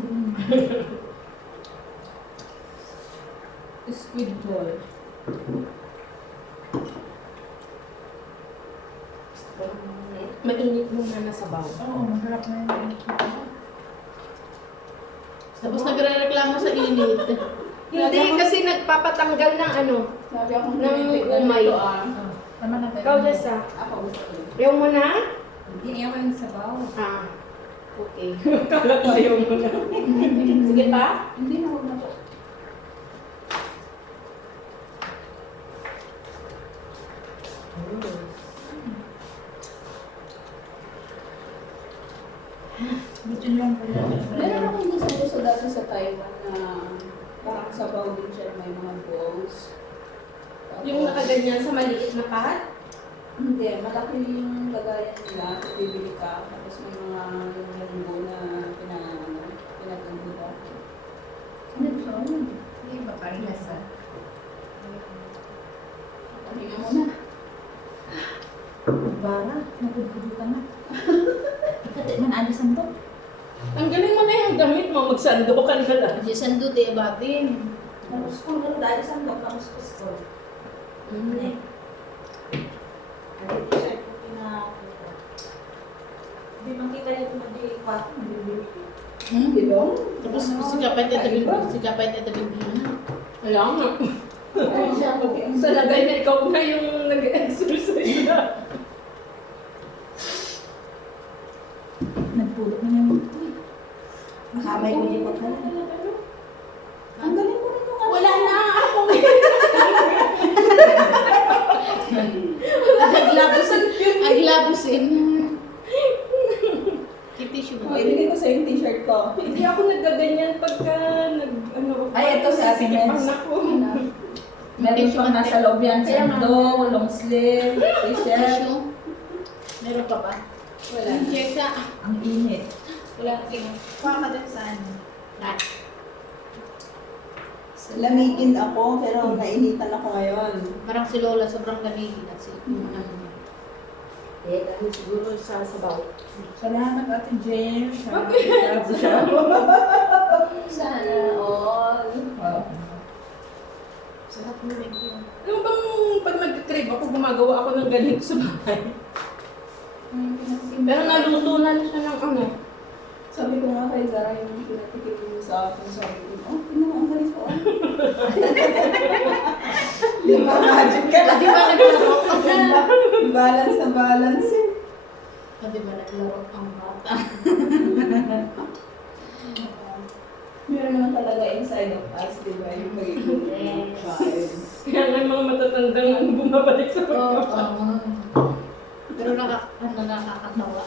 Squid ball. Mainit muna na sabaw. Oo, masarap na yun. Tapos nagre-reklamo sa init. Hindi, kasi nagpapatanggal ng ano, Sabi ako ng umay. Tama na tayo. Ikaw, Jessa. Ako gusto ko. Ayaw mo na? Hindi, ayaw ko yung sabaw. Ah, okay. Kala ko ayaw mo na. Sige pa? Hindi na, huwag na po. Buti lang pala. Meron akong gusto dati sa Taiwan na parang sabaw din siya may mga balls. Yung nakaganyan sa maliit na pot? Hindi, malaki yung lagayan nila. Bibili ka. Tapos may mga lunggo na pinaganda. Ano ito? Hindi ba parehas ah? Pahinga mo na. Bara, nagkudutan na. Kati man alisan to. Ang galing mo na yung gamit mo, magsando ka na lang. Di sando te abatin. Tapos ko na dahil sa ndok, tapos ko. Hindi. Ay, t-shirt ko pinakita. Hindi makita yung mag-i-ipat. Di ba? Tapos si Kapay Teta Bimbing. Wala nga. Ay, siya mag- Sa lagay na ikaw na yung nag-exercise na. Nagpulot na niya yung makamay ko yung pagkala. Ang galing mo rin yung Wala na ako. Aglabusin. Kitty Oh, ibigay ko sa yung t-shirt ko. Hindi ako naggaganyan pagka nag-ano. Ay, ito si Ate Mens. Ako. Meron pang nasa loob yan, Kaya sando, long sleeve, t-shirt. Tissue. Meron pa ba? Wala. Check sa... Ang init. Wala tingin. Kuha ka dyan sa ano? Lahat. Lamigin ako, pero nainitan ako ngayon. Parang si Lola sobrang lamigin at si ano niya. Eh, dahil siguro sa sabaw. Salamat Ate Jem. Sa Sana all. Sarap mo rin yun. Ano bang pag nag-crave ako, gumagawa ako ng ganito sa bahay? Pero naluto na siya ng ano. Sabi ko nga kay Zara yung pinatikim mo sa akin. Sabi ko, oh, tingnan mo, ang galing ko. Di ba, magic ka lang. Di ba naglaro? Balance na balance eh. Di ba naglaro ang bata? Meron naman talaga inside of us, di ba? Yung pagiging child. Kaya nga yung mga matatandang ano, bumabalik sa Oo. pagkakataon. Pero nakakatawa.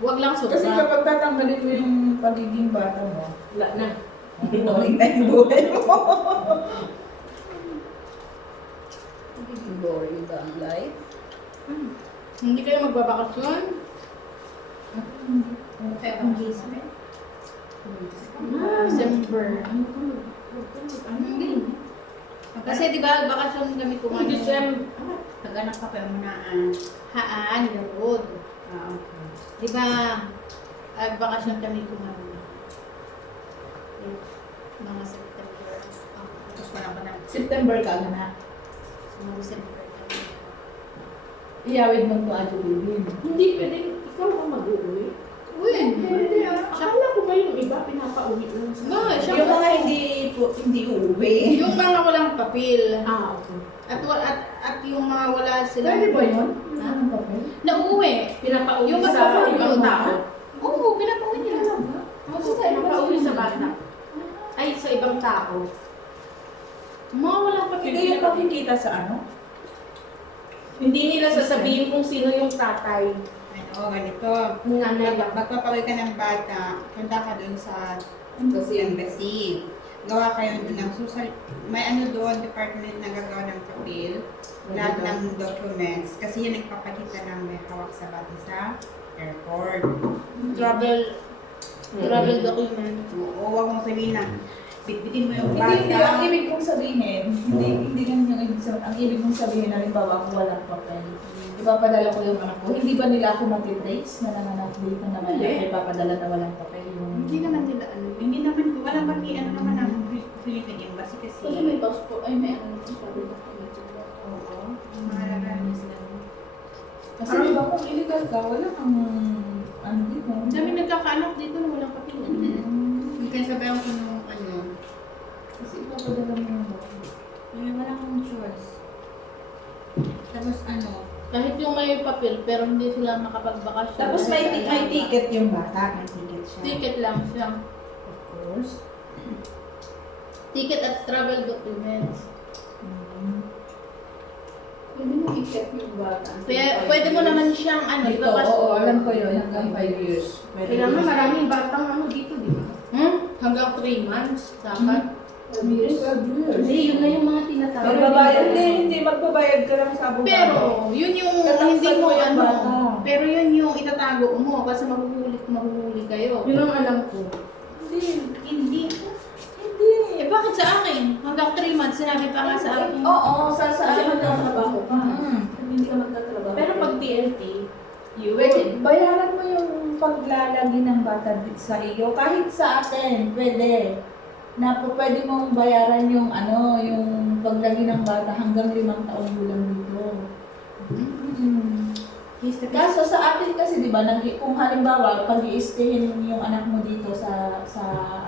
Huwag lang Kasi sobra. kapag tatanggalin mo yung pagiging bata mo, Wala na. Boring na yung buhay mo. Boring ba ang life? Hindi kayo magbabakasyon? Ang gising. December. Hindi. Kasi di ba bakasyon kami kumain. December. Nag-anak ka pa mo na Haan, the road. okay. Di ba, bakasyon kami kumain. Mga September. Tapos wala ka na. September ka na. Mga December kami. Iyawid mo to Ate Bibin. Hindi pwede. Ikaw ba mag-uwi? Pwede ah. Akala ko ba yung iba pinapauwi lang sa... No, siya Yung mga hindi uuwi. yung mga walang papel. Ah, okay. At yung mga wala silang... Pwede ba yun? Ha? Anong papel? Nauuwi. Pinapauwi Yung sa magpapauwi ibang mo. tao. Oo, pinapauwi nila. Pinapauwi sa bata. Ay, sa ibang tao. Mga walang papel. Hindi yung pakikita sa ano? Hindi nila sasabihin kung sino yung tatay. Ano, ganito. Yung nanay lang. Magpapawi ka ng bata, punta ka dun sa embassy. Gawa kayo dun ng may ano doon, department na gagawa ng papel, lahat ng documents, kasi yun nagpapakita ng may hawak sa bata sa airport. Travel document. Oo, huwag mong sabihin na, bitbitin mo yung Hindi, ang bata. ibig kong sabihin, hindi ganun yung ibig sabihin. Ang ibig kong sabihin, halimbawa ako walang papel. Ipapadala ko yung anak ko. Hindi ba nila ako matitrace na nanganak dito na may Hindi. ipapadala na walang papel yung... Hindi naman nila ano, hindi naman, wala bang ano naman ang Philippine Embassy kasi. Kasi may passport, ay may ano sa sabi ko. Oo, mahalaga sila. Kasi di ba kung illegal ka, wala kang ano dito. Ang dami nagkakaanak dito na walang papel. Hindi kaya sabihan ko nung ano, Kasi ipapadala mo yung wala akong choice. Tapos ano, Kahit yung may papel, pero hindi sila makapagbakasyon. Tapos may Dahil sa alaga. ticket yung bata. May ticket siya. Ticket lang siya. Of course. Ticket at travel documents. Pwede mo i-check yung bata. Pwede mo naman siyang ano, Dito, ipapasok. oo, alam ko yun, hanggang 5 years. Kaya nga maraming batang ano dito, di ba? Hanggang 3 months, dapat. 5 years? 12 years. Hindi, yun na yung mga tinatawag. Magbabayad, hindi magbabayad ka lang sa abogado. Pero, yun yung Tatakpan hindi mo mo yung ano. bata. Pero yun yung itatago mo kasi mahuhuli kayo. Yun ang alam ko. Hindi. Hindi. Eh bakit sa akin? Hanggang 3 months, sinabi pa nga sa akin. Oo, sa Kasi magtatrabaho ka. Hindi ka magtatrabaho. Pero pag TNT, Pwede. Bayaran mo yung paglalagi ng bata sa iyo. Kahit sa atin, pwede. Na po, pwede mong bayaran yung ano, yung paglagi ng bata hanggang 5 taong gulang dito. Kaso sa atin kasi, di ba, kung halimbawa, pag-i-stayin yung anak mo dito sa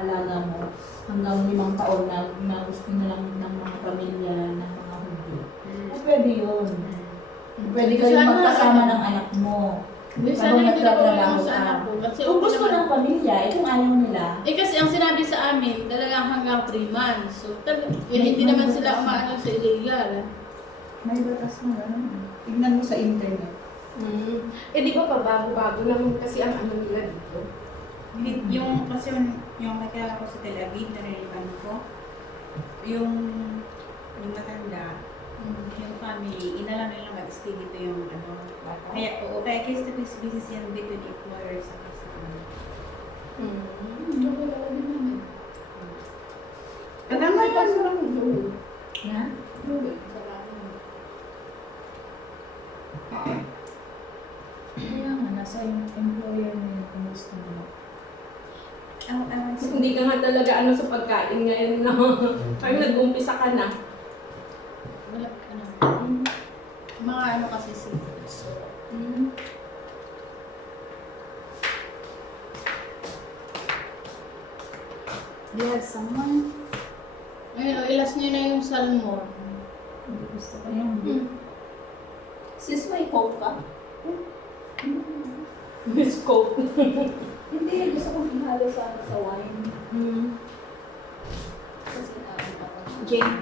alaga mo, hanggang 5 taon na gusto na lang ng mga pamilya, ng mga Hudyo. Pwede yun. Pwede Kasi kayong ano, magkasama ano, ng anak mo. Sana Habang hindi na nagtatrabaho sa ka. anak ko. Kasi Kung okay gusto naman. ng pamilya, kung ayaw nila, Eh kasi ang sinabi sa amin, talagang hanggang 3 months. So, hindi naman sila umaano sa illegal. may batas na gano'n. Tignan mo sa internet. Eh di ba pa bago-bago naman kasi ang ano nila dito. yung kasi yung nakilala ko sa Tel Aviv, nariliban ko, yung matanda, yung family, inalam nila mag-stay dito yung ano, bata. Kaya, oo, kaya case to case basis yan between employers at customer. Kadama yan. Na? sa yung employer niya kung gusto mo. Hindi ka nga talaga ano sa pagkain ngayon, no? Parang nag-umpisa ka na. Wala ka na. Mga ano kasi seafoods. Do you have someone? Ayun, ilas niyo na yung salmon. Hindi gusto ko yung beef. Sis, may hope ka? Miss Coke. Hindi, gusto kong ihalo sa wine. Kasi Jane.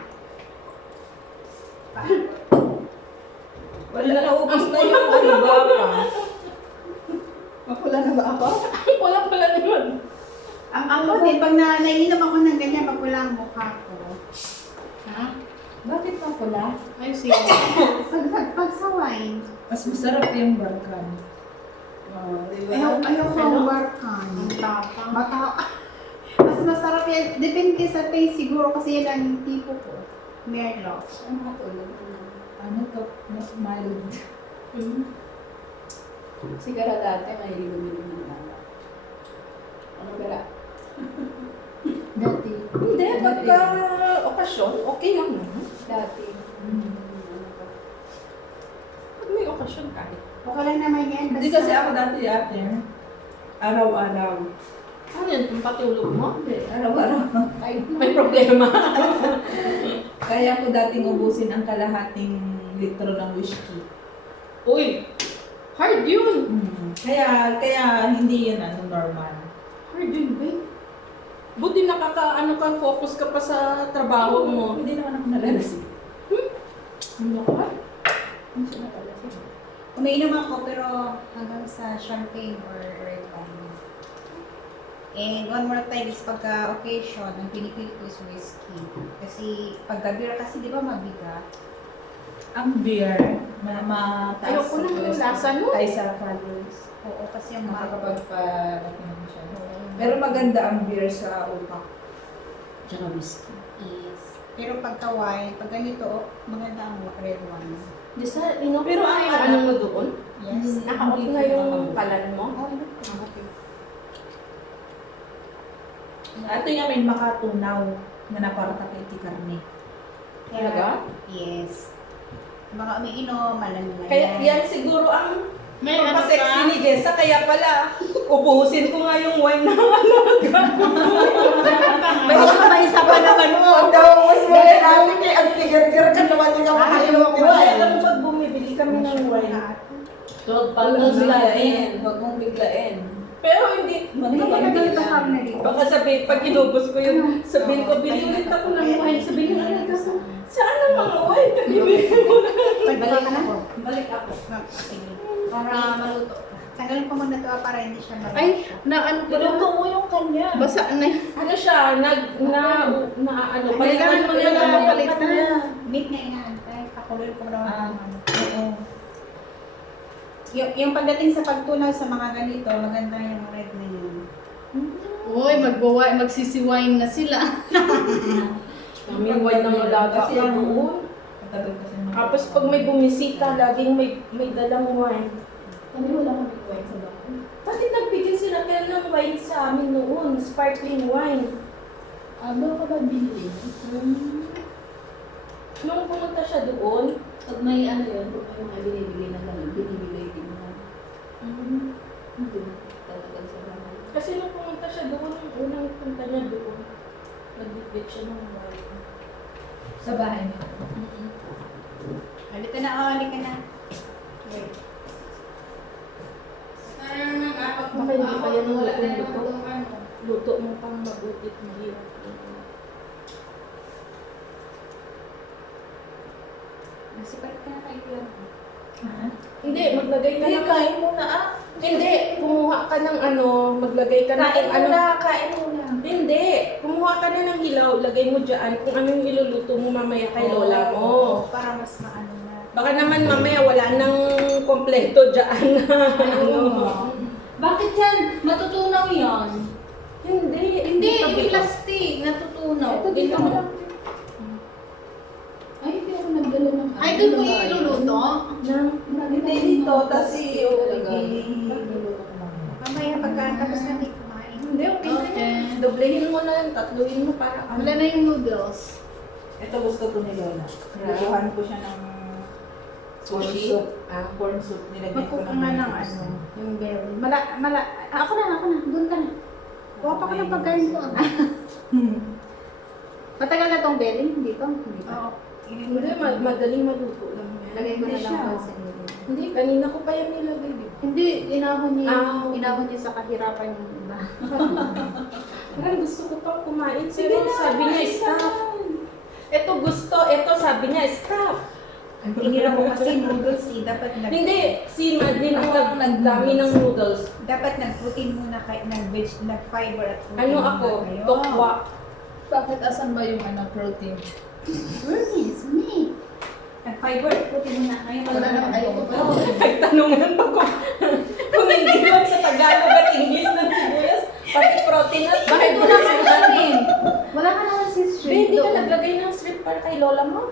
Wala na, naubos na yung ano ba ka? Mapula na ba ako? Wala pala naman. Ang ako din, pag naiinom ako ng ganyan, pag wala ang mukha ko. Ha? Bakit mapula? Ay, sige. Pag sa wine, Mas masarap yung barkan. ayaw ko ang barkan. Ang tapang. Mas masarap yan. Depende sa taste siguro kasi yan ang yung tipo ko. Merlot. Ano matulog? Ano to? Mas mild. Sigara dati, may lumilin ng lala. Ano gara? Dati. Hindi, pagka okasyon, okay lang naman. Dati. Pag may okasyon kahit. Okay lang naman yan. Hindi kasi ako dati ate, araw-araw. Ano yan, kung patulog mo? Hindi, araw-araw. Ay, May problema. Kaya ko dating ubusin ang kalahating litro ng whiskey. Uy, hard yun. Kaya hindi yun ano normal. Hard yun, babe. Buti nakaka-ano ka, focus ka pa sa trabaho mo. Hindi naman ako nalalasing. Ano ka? Hindi siya nalalasing. Umiinom ako pero hanggang sa champagne or red wine. And one more time is pagka occasion, ang pinipili ko is whiskey. Kasi pagka beer kasi di ba mabigat? Ang beer, mataas Ayoko sa ng cholesterol. lasa, no? Ay, sa calories. Oo, kasi yung mga Nakakapagpa-laki naman siya. Pero maganda ang beer sa utak. Tsaka whiskey. is. Pero pagka wine, pag ganito, maganda ang red wine. Di sa, ino, Pero pero ang yung ano mo doon? Yes. Naka-off na yung kalan mo? Oh, look. Okay. Ito yung may makatunaw na naparata kay Tikarne. Talaga? Yes. Mga umiinom, malamig Kaya yan siguro ang May ano sexy ka? ni Jessa, kaya pala ubusin ko nga yung wine na alaga. May isa pa naman mo. daw, mas namin kay ang tigar-gar ka naman yung makainom ko. Alam mo, pag bumibili kami ng wine, Huwag mong biglain. Huwag mong biglain. Pero hindi, Hindi ko na ganito kami na dito. baka sabihin, pag inubos ko yun, sabihin ko, bili ulit ako ng wine. Sabihin ko, alaga ko, saan ang mga wine? Bibili mo na. Balik ka na po. Balik ako. Sige. Para maluto. Tanggalin ko muna ito para hindi siya maluto. Ay, na ano ko Pinuto mo yung kanya. Basa na. Ano siya, ano, Palitan mo na lang ang palitan. palitan. Meat na inaantay. Pakuloy ko naman. Oo. Yung pagdating sa pagtunaw sa mga ganito, maganda yung red na yun. Uy, magsisiwine na sila. May wine na malaga Kasi ako ang doon. Matagal kasi mga- Tapos pag may bumisita, laging may dalang wine. Kami wala kami wine sa bahay. Bakit nagbigay sila kayo ng wine sa amin noon? Sparkling wine. Doon ka ba binili? Nung pumunta siya doon, Pag may ano yun, kung may mga binibigay na ganun, binibigay din na. Hindi. Talagang sa bahay. kasi nung pumunta siya doon, yung unang punta niya doon, nagbibig siya ng wine. Sa bahay niya. Halika na, halika na. Baka hindi pa yan ang luto. Luto mo pang mabutit hindi. Nasipat ka na kayo. Hindi, maglagay ka Hindi, ng... kain muna Hindi, kumuha ka ng ano, maglagay ka ng Kain ano. muna, kain muna. Hindi, kumuha ka na ng hilaw, lagay mo dyan kung ano yung iluluto mo mamaya kay lola mo. Para mas maano na. Baka naman mamaya wala nang kompleto dyan. ano. Bakit yan? Matutunaw yan. Hindi, Hindi, yung kabila. plastic, natutunaw. Ito dito mo lang. Ay, hindi ako nagdala ng Ay, doon mo iluluto? Nang Hindi dito, tapos i-uwi. Doblehin mo na yun, tatluhin mo para ano. Wala na yung noodles. Ito gusto ko ni Lola. Nakuhan ko siya ng corn Sushi? soup. Ah. Corn soup. Nilagyan ko Magkuka nga ng mayonnaise. ano, yung berry. Ako na, doon ka na. Kuha pa ko ng pagkain ko. Matagal na tong berry? Hindi to? Hindi pa. Oo. Hindi, madaling maluto lang yan. Lagay ko na Hindi lang siya. ako sa nilagay. Hindi, kanina ko pa yan nilagay. Hindi, inahon niya, Ah. inahon niya sa kahirapan yung iba. Parang gusto ko pang kumain. Sige Pero na, sabi niya, kumain stop. ka. Ito gusto, ito sabi niya, stop. Ang tinira mo kasi noodles eh. Dapat Hindi, si Madeline ang Ako ang nagdami ng noodles. dapat nag-protein muna kahit nag-veg, nag-fiber at protein. Ano muna ako? kayo. Tokwa. Bakit asan ba yung protein? Goodness me. Nag-fiber at protein muna kayo. Wala naman ayaw ko pa. Nagtanungan pa ko. Kung hindi lang sa Tagalog at English ng sibuyas, pati protein at Bakit wala ka naman? Wala ka naman si Hindi shrimp ka doon. naglagay ng strip para kay Lola mo?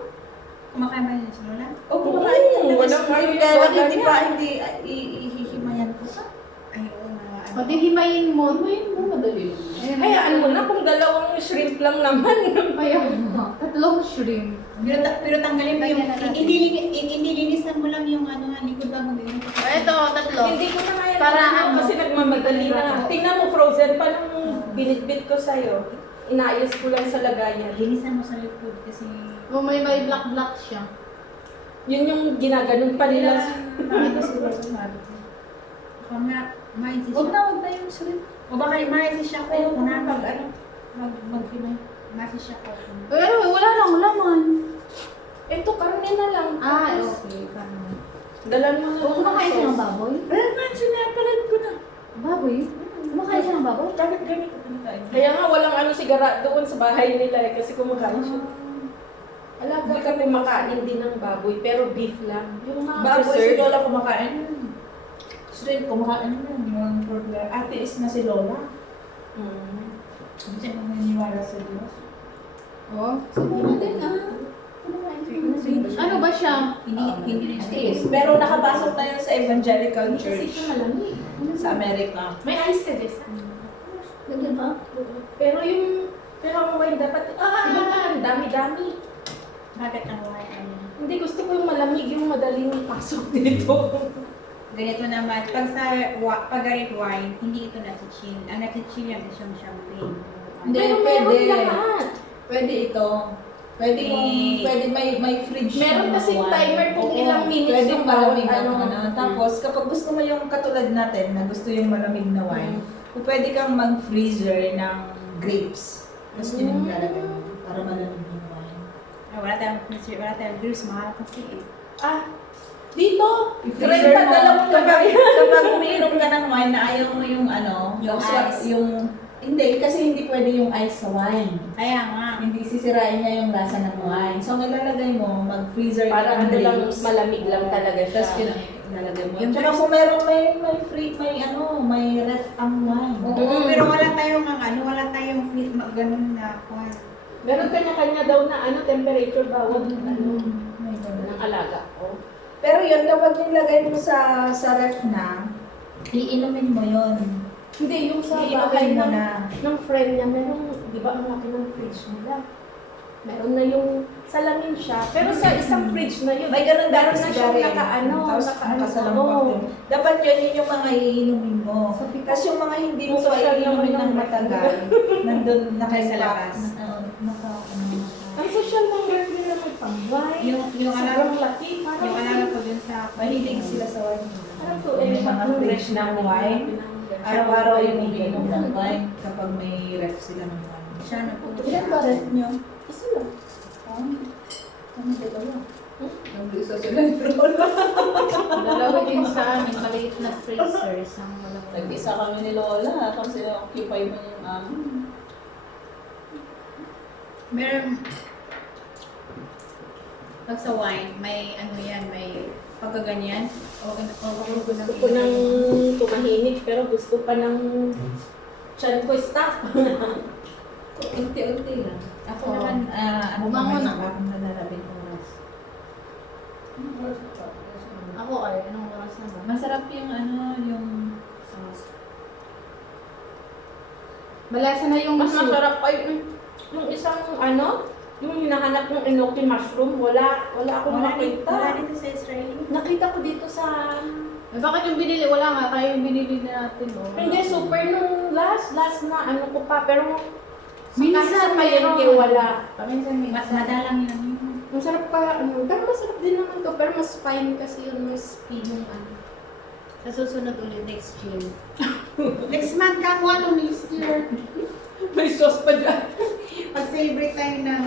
Kumakain ba niya si Lola? O kumakain yan. Wala Wala kayo Kaya lang yung hindi baga pa, hindi ihihimayan ko. Ay, oo nga. O di himayin mo. Madali lang. Hayaan mo na kung dalawang shrimp lang naman. Kaya mo. Tatlong shrimp. Pero tanggalin mo yung, Lagyan na natin. hindi linisan mo lang yung ano nga, likod lang mo din. O ito, tatlo. Hindi ko na kaya Para na ano? kasi nagmamadali na. Tingnan mo, frozen pa nung binitbit ko sa'yo. Inayos ko lang sa lagayan. Linisan mo sa likod kasi O may black siya. Yun yung ginaganon pa nila. Ano siguro sabi ko. Baka ma-mind siya. Huwag na yung shrimp. O baka ma-mind siya ko. Ayaw ko Kung na na mag-himay. ma-mind siya ko. Pero wala lang laman. Ito, karne na lang. Ah, Tapos, okay. Paano? dalan mo na O kumakain siya ng baboy? Well, man, sinapalag ko na. Baboy? Kumakain siya ng baboy? Bakit ganito kumakain? Kaya nga walang ano sigara doon sa bahay nila eh, kasi kumakain siya. Alaga kami makain din ng baboy, pero beef lang. Yung mga Baboy si preserved. Lola kumakain. Shrimp kumakain yun. Yung problem. Ateist na si Lola. Mm. Hindi siya naniniwala sa Diyos. O? Siguro din Ano ba siya? Hindi rin siya. Ateist. Pero nakapasok na yun sa evangelical Kasi church siya malamig. sa Amerika. May ice ka, Jess. Lagyan ba? Pero ang wine dapat, ang dami-dami. Bakit ang wine? Hindi, gusto ko yung malamig, yung madaling pasok dito. Ganito naman, pag red wine, hindi ito nasi-chill. Ang nasi-chill yan is yung champagne. Hindi, Pero meron pwede. lahat. Pwede ito. Pwede may fridge. Meron na kasing wine. timer kung Oo, ilang minutes pwede yung malamig bawat ang ano. Tapos, kapag gusto mo yung katulad natin, na gusto yung malamig na wine, pwede kang mag-freezer ng grapes. Tapos yun yung lalagay mo para malamig yung wine. Wala tayong juice, mahal kasi eh. Dito! I-freezer Try pa mo. dalawang Kapag umiinom ka ng wine na ayaw mo yung Yung ice. Hindi, kasi hindi pwede yung ice sa wine. Kaya nga. Hindi sisirain niya yung lasa ng wine. So, nilalagay mo, mag-freezer Para ng ano lang, grapes. malamig lang talaga siya. Tapos nilalagay mo. Yung Tsaka kung meron may ref ang wine. Oo, pero wala tayong ganun na kwan. Meron kanya-kanya daw na temperature bawat May ganun. ng alaga. Oh. Pero yun, kapag nilagay mo sa ref na, iinumin mo yun. Hindi, yung sa Iinumin bahay mo ng, na. ng friend niya, merong, di ba ang laki ng fridge nila? Meron na yung salamin siya. Pero sa isang fridge na yun, May ganun meron dapat na sa siyang garin. nakaano, Tapos nakasalampak oo. din. Dapat yun yung mga iinumin mo. Tapos yung mga hindi mo Yung pa social iinumin naman ng ng matagal, nandun Sa labas. Ang social ng ref nila may pang-wine. Yung Sobrang laki. Parang Yung alala ko dun sa Mahilig sila sa wine. Parang to, May mga fridge ng wine. Araw-araw yung umiinom umiinom ng wine kapag may ref sila ng wine. siya na po. Ilan ba ref nyo? Isa lang. Kami dalawa. Nag-isa sila ng roll. Dalawa din sa amin, maliit na freezer. Isang walang Nag-isa kami ni Lola kasi occupy mo yung Meron, pag sa wine, may may pagkaganyan. O ko Gusto ko nang tumahimik, pero gusto pa ng tiyan ko stop. unti-unti lang. Ako Oo. naman, Bumangon na. akong nalalabing oras. Ako ay, anong oras na ba? Masarap yung yung sauce. Malasa na yung Mas soup. masarap pa yung isang yung hinahanap ng enoki mushroom. Wala akong Wala makita. dito sa Israel. Nakita ko dito sa... Eh, bakit yung binili? Wala nga, kaya yung binili na natin. Oh. Hindi, super nung last na ko pa. Pero Minsan sa palengke meron. wala. Mas madalang lang yun. Masarap pa, pero masarap din naman to. Pero mas fine kasi yun, mas speed yung Sa susunod ulit next year. Next month ka mo, next year. May sauce pa dyan. Pag-celebrate tayo ng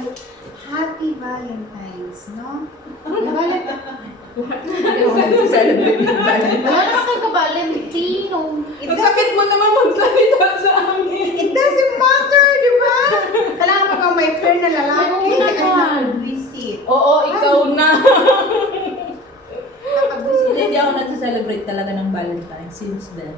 Happy Valentine's, no? Hindi ako nag-celebrate ng Valentine's. Wala naman kayo ka-Valentino. Nagsakit mo naman magsalita sa amin. It doesn't matter, di ba? Kailangan mo kang may pair na lalaki. Ay, oo Hindi ka naman. nakabwisit. Oo, ikaw na. Hindi ako nag-celebrate talaga ng Valentine's since then.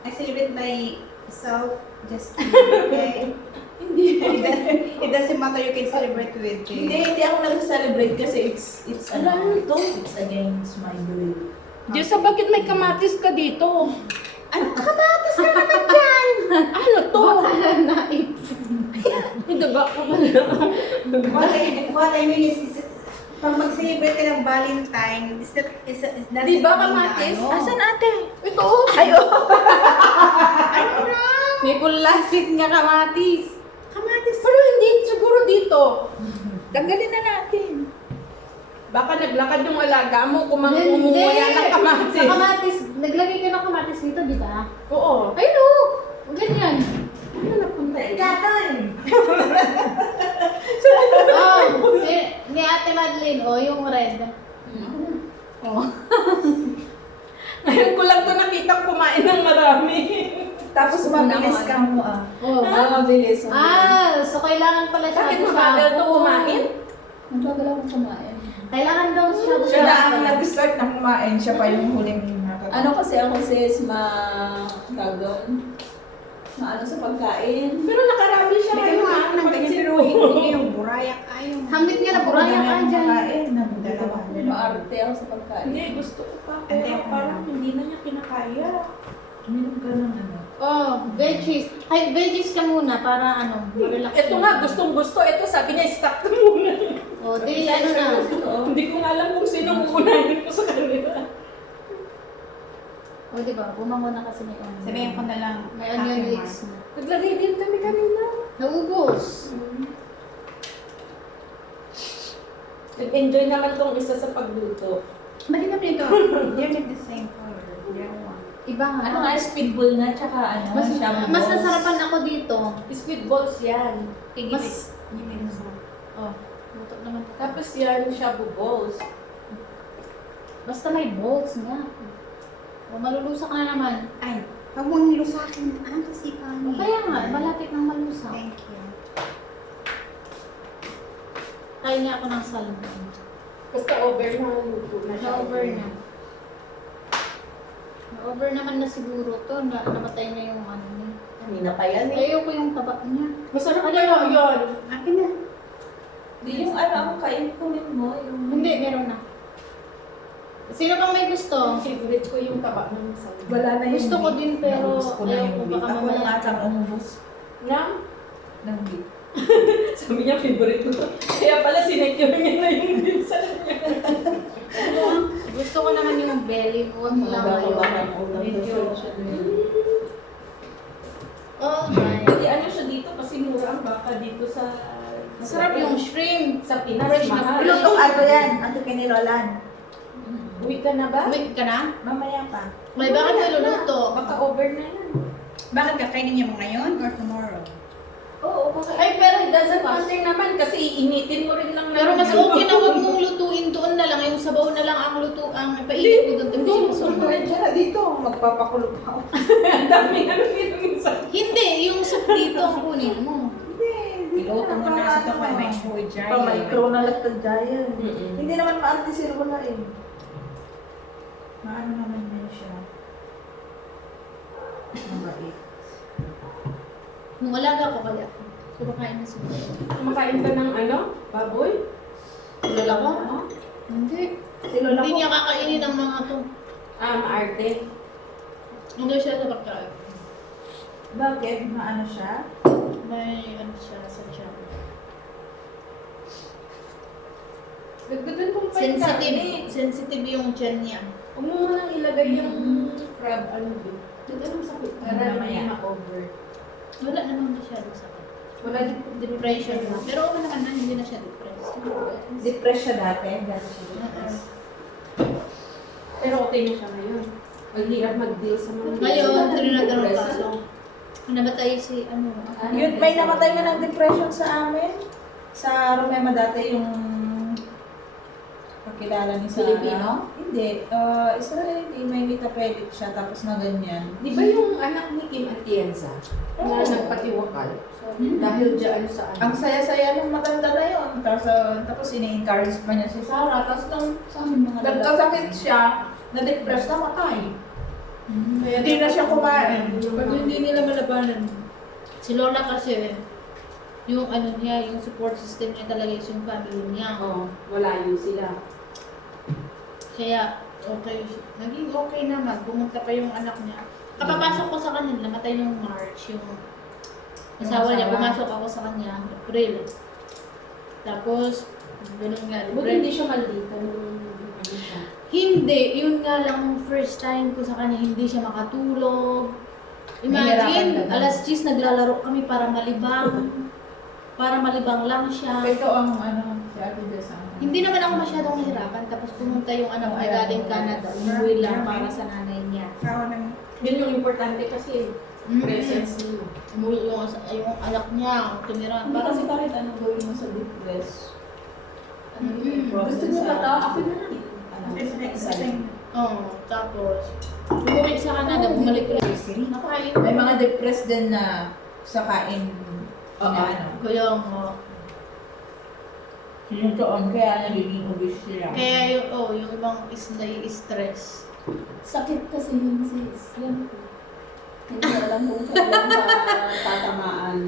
I celebrate myself just okay? It doesn't matter, you can celebrate with Hindi ako nag-celebrate kasi it's Alam mo to? it's against my belief. Diyos, bakit may kamatis ka dito? Ano kamatis ka naman dyan? Ano to? Naip. Hindi ba ako What I mean is pag mag-celebrate ka ng Valentine, is that Di ba kamatis? Asan ate? Ito. May pulasit nga kamatis. kamatis? Pero hindi siguro dito. Tanggalin na natin. Baka naglakad yung alaga mo, Hindi. kumangumuya ng kamatis. Sa kamatis, naglagay ka ng kamatis dito, di ba? Oo. Ay, no! Ganyan. Ano napunta eh? Gatoy! Oh, ni Ate Madeline, oh, yung red. Oh. Ngayon ko lang to nakita kumain ng marami. Tapos mabilis ka mo Oh. mabilis. So kailangan pala siya Bakit mabagal to kumain? Matagal akong kumain. Kailangan daw siya. Siya na ang nag-start na kumain, siya pa yung huling nakakain. Ano kasi ako sis, maano sa pagkain. Pero nakarami siya Hindi ngayon. mo ako ng ganyan, pero hindi yung burayak ayaw. Hangit nga na buraya ka dyan. Kumakain ng Dalawa. Maarte ako sa pagkain. Hindi, gusto ko pa. Ate, Pero ako parang naman. hindi na niya kinakaya. Uminom ka ng ano. Oh, veggies. Ay, veggies ka muna para ano, relax. Ito nga, gustong gusto. Ito sabi niya, stop ka muna. Oh, di ano na. Hindi ko nga alam kung sino uunahin ko sa kanila. Oh, di ba? Bumango na kasi may onion. Sabihin ko na lang, May onion Happy leeks Mark. na. Naglagay din kami kanina. Naubos. Nag-enjoy naman tong isa sa pagluto. Maganda pa ito. They're like the same color. They're one. Iba nga. Ano nga, speedball na, tsaka ano, shabu Mas balls. nasarapan ako dito. Squid balls yan. Mas, oh, luto naman. Tapos yan, shabu balls. Basta may balls nga. O, malulusa ka na naman. Ay, huwag mo nilo sa akin. Kasi kami. Kaya nga, malapit ng malusa. Thank you. Kaya niya ako ng salmon. Basta over na luto na siya. Na-over na. Na-over naman na siguro to. Namatay na yung ano niya. Kanina pa yan eh. Ayoko yung taba niya. Masarap kaya yun. Akin na. Di yung ano, kain kunin mo. Yung... Hindi, meron na. Sino bang may gusto? Favorite ko yung taba ng salmon. Wala na yung Gusto ko beef. din pero Naubos ko na ayaw yung ko beef. baka Ako na mamaya. atang umubos Na? ng beef. Sabi niya, favorite ko. Kaya pala sinecure niya na yung binsan niya. Gusto ko naman yung belly bone lang. Nagkakabahan ng ulam. Medyo. Oh Hindi my. ano siya dito kasi mura ang baka dito sa... Masarap yung shrimp. Sa Pinas, Fresh na mahal. fresh. Lutong ato yan. Ato kinilolan. Uwi ka na ba? Wait ka na? Mamaya pa. May bakit niluluto? Baka over na yan. Bakit kakainin niya mo ngayon or tomorrow? Oo, baka... Ay, pero it doesn't matter naman kasi iinitin mo rin lang Pero naman. mas okay na huwag mong lutuin doon na lang. Yung sabaw na lang ang luto, ang ipainit mo doon. Hindi, Diyan na dito. Magpapakulo pa ako. Ang daming ano dito minsan. Hindi, yung soup dito ang kunin mo. Iluto mo na sa ito kung may food jar. Pa-micro na lang tadyayan. Mm-mm. Hindi naman ma-anti-sirula eh. Maano naman din siya. Mabait. Nung alaga ko kaya, kumakain na sila. Kumakain ka ng ano? Baboy? Lola ko? Hindi. Si Lola Hindi ko, niya kakainin ng mga to. Maarte. Hindi siya sa pagkain. Bakit? Maano siya? May ano siya sa tiyan. Dagdagan pong Sensitive yung tiyan niya. Huwag mo nang ilagay yung crab, ano din. Dagdagan sa para Mamaya. hindi ma-over. Wala naman masyadong sakit. Wala din Depression na. Pero okay naman na, hindi na siya depressed. Depressed siya dati. Dati siya depressed. Pero okay na siya ngayon. Maghirap mag-deal sa mga... Ngayon, ito rin nagkaroon kaso. Namatay si ano. Yun, may namatay nga ng depression sa amin. Sa Romema dati yung kakilala ni sa Filipino? Hindi. Israeli, may metapedic siya tapos na ganyan. Di ba yung anak ni Kim Atienza na nagpatiwakal? Dahil dyan sa Ang ano? saya-saya nung matanda na yun. Tapos ini-encourage pa niya si Sarah. Tapos nung sa amin mga nagkasakit siya, na-depress na matay. Hindi na siya kumain. Pag hindi nila malabanan. Si Lola kasi, yung ano niya, yung support system niya talaga is yung family niya. Oo, wala yun sila. Kaya, okay. Naging okay naman. Pumunta pa yung anak niya. Kapapasok ko sa kanila, namatay yung March, yung asawa niya. Pumasok ako sa kanya, April. Tapos, ganun nga. Buti hindi siya maldita nung ano siya. Hindi, yun nga lang first time ko sa kanya, hindi siya makatulog. Imagine, Nahihirapan ka na. alas 10 naglalaro kami para malibang. Para malibang lang siya. Ito ang ano, si Ate Desa. Hindi naman ako masyadong nahirapan. Tapos pumunta yung anak ko galing Canada. Umuwi lang para sa nanay niya. Yun yung importante kasi presence niyo. Umuwi yung anak niya. Tumira. Para Para kasi kahit anong gawin mo sa depress. Gusto niyo ba ito? Ako na lang. tapos umuwi sa Canada. Bumalik ko lang. Nakain. May mga depressed din na sa kain. Kaya nga. Sinutoon, kaya nagiging obese sila. Kaya yung ibang is nai-stress. Sakit kasi yun sis. Yan. Hindi alam kung kailan ba tatamaan.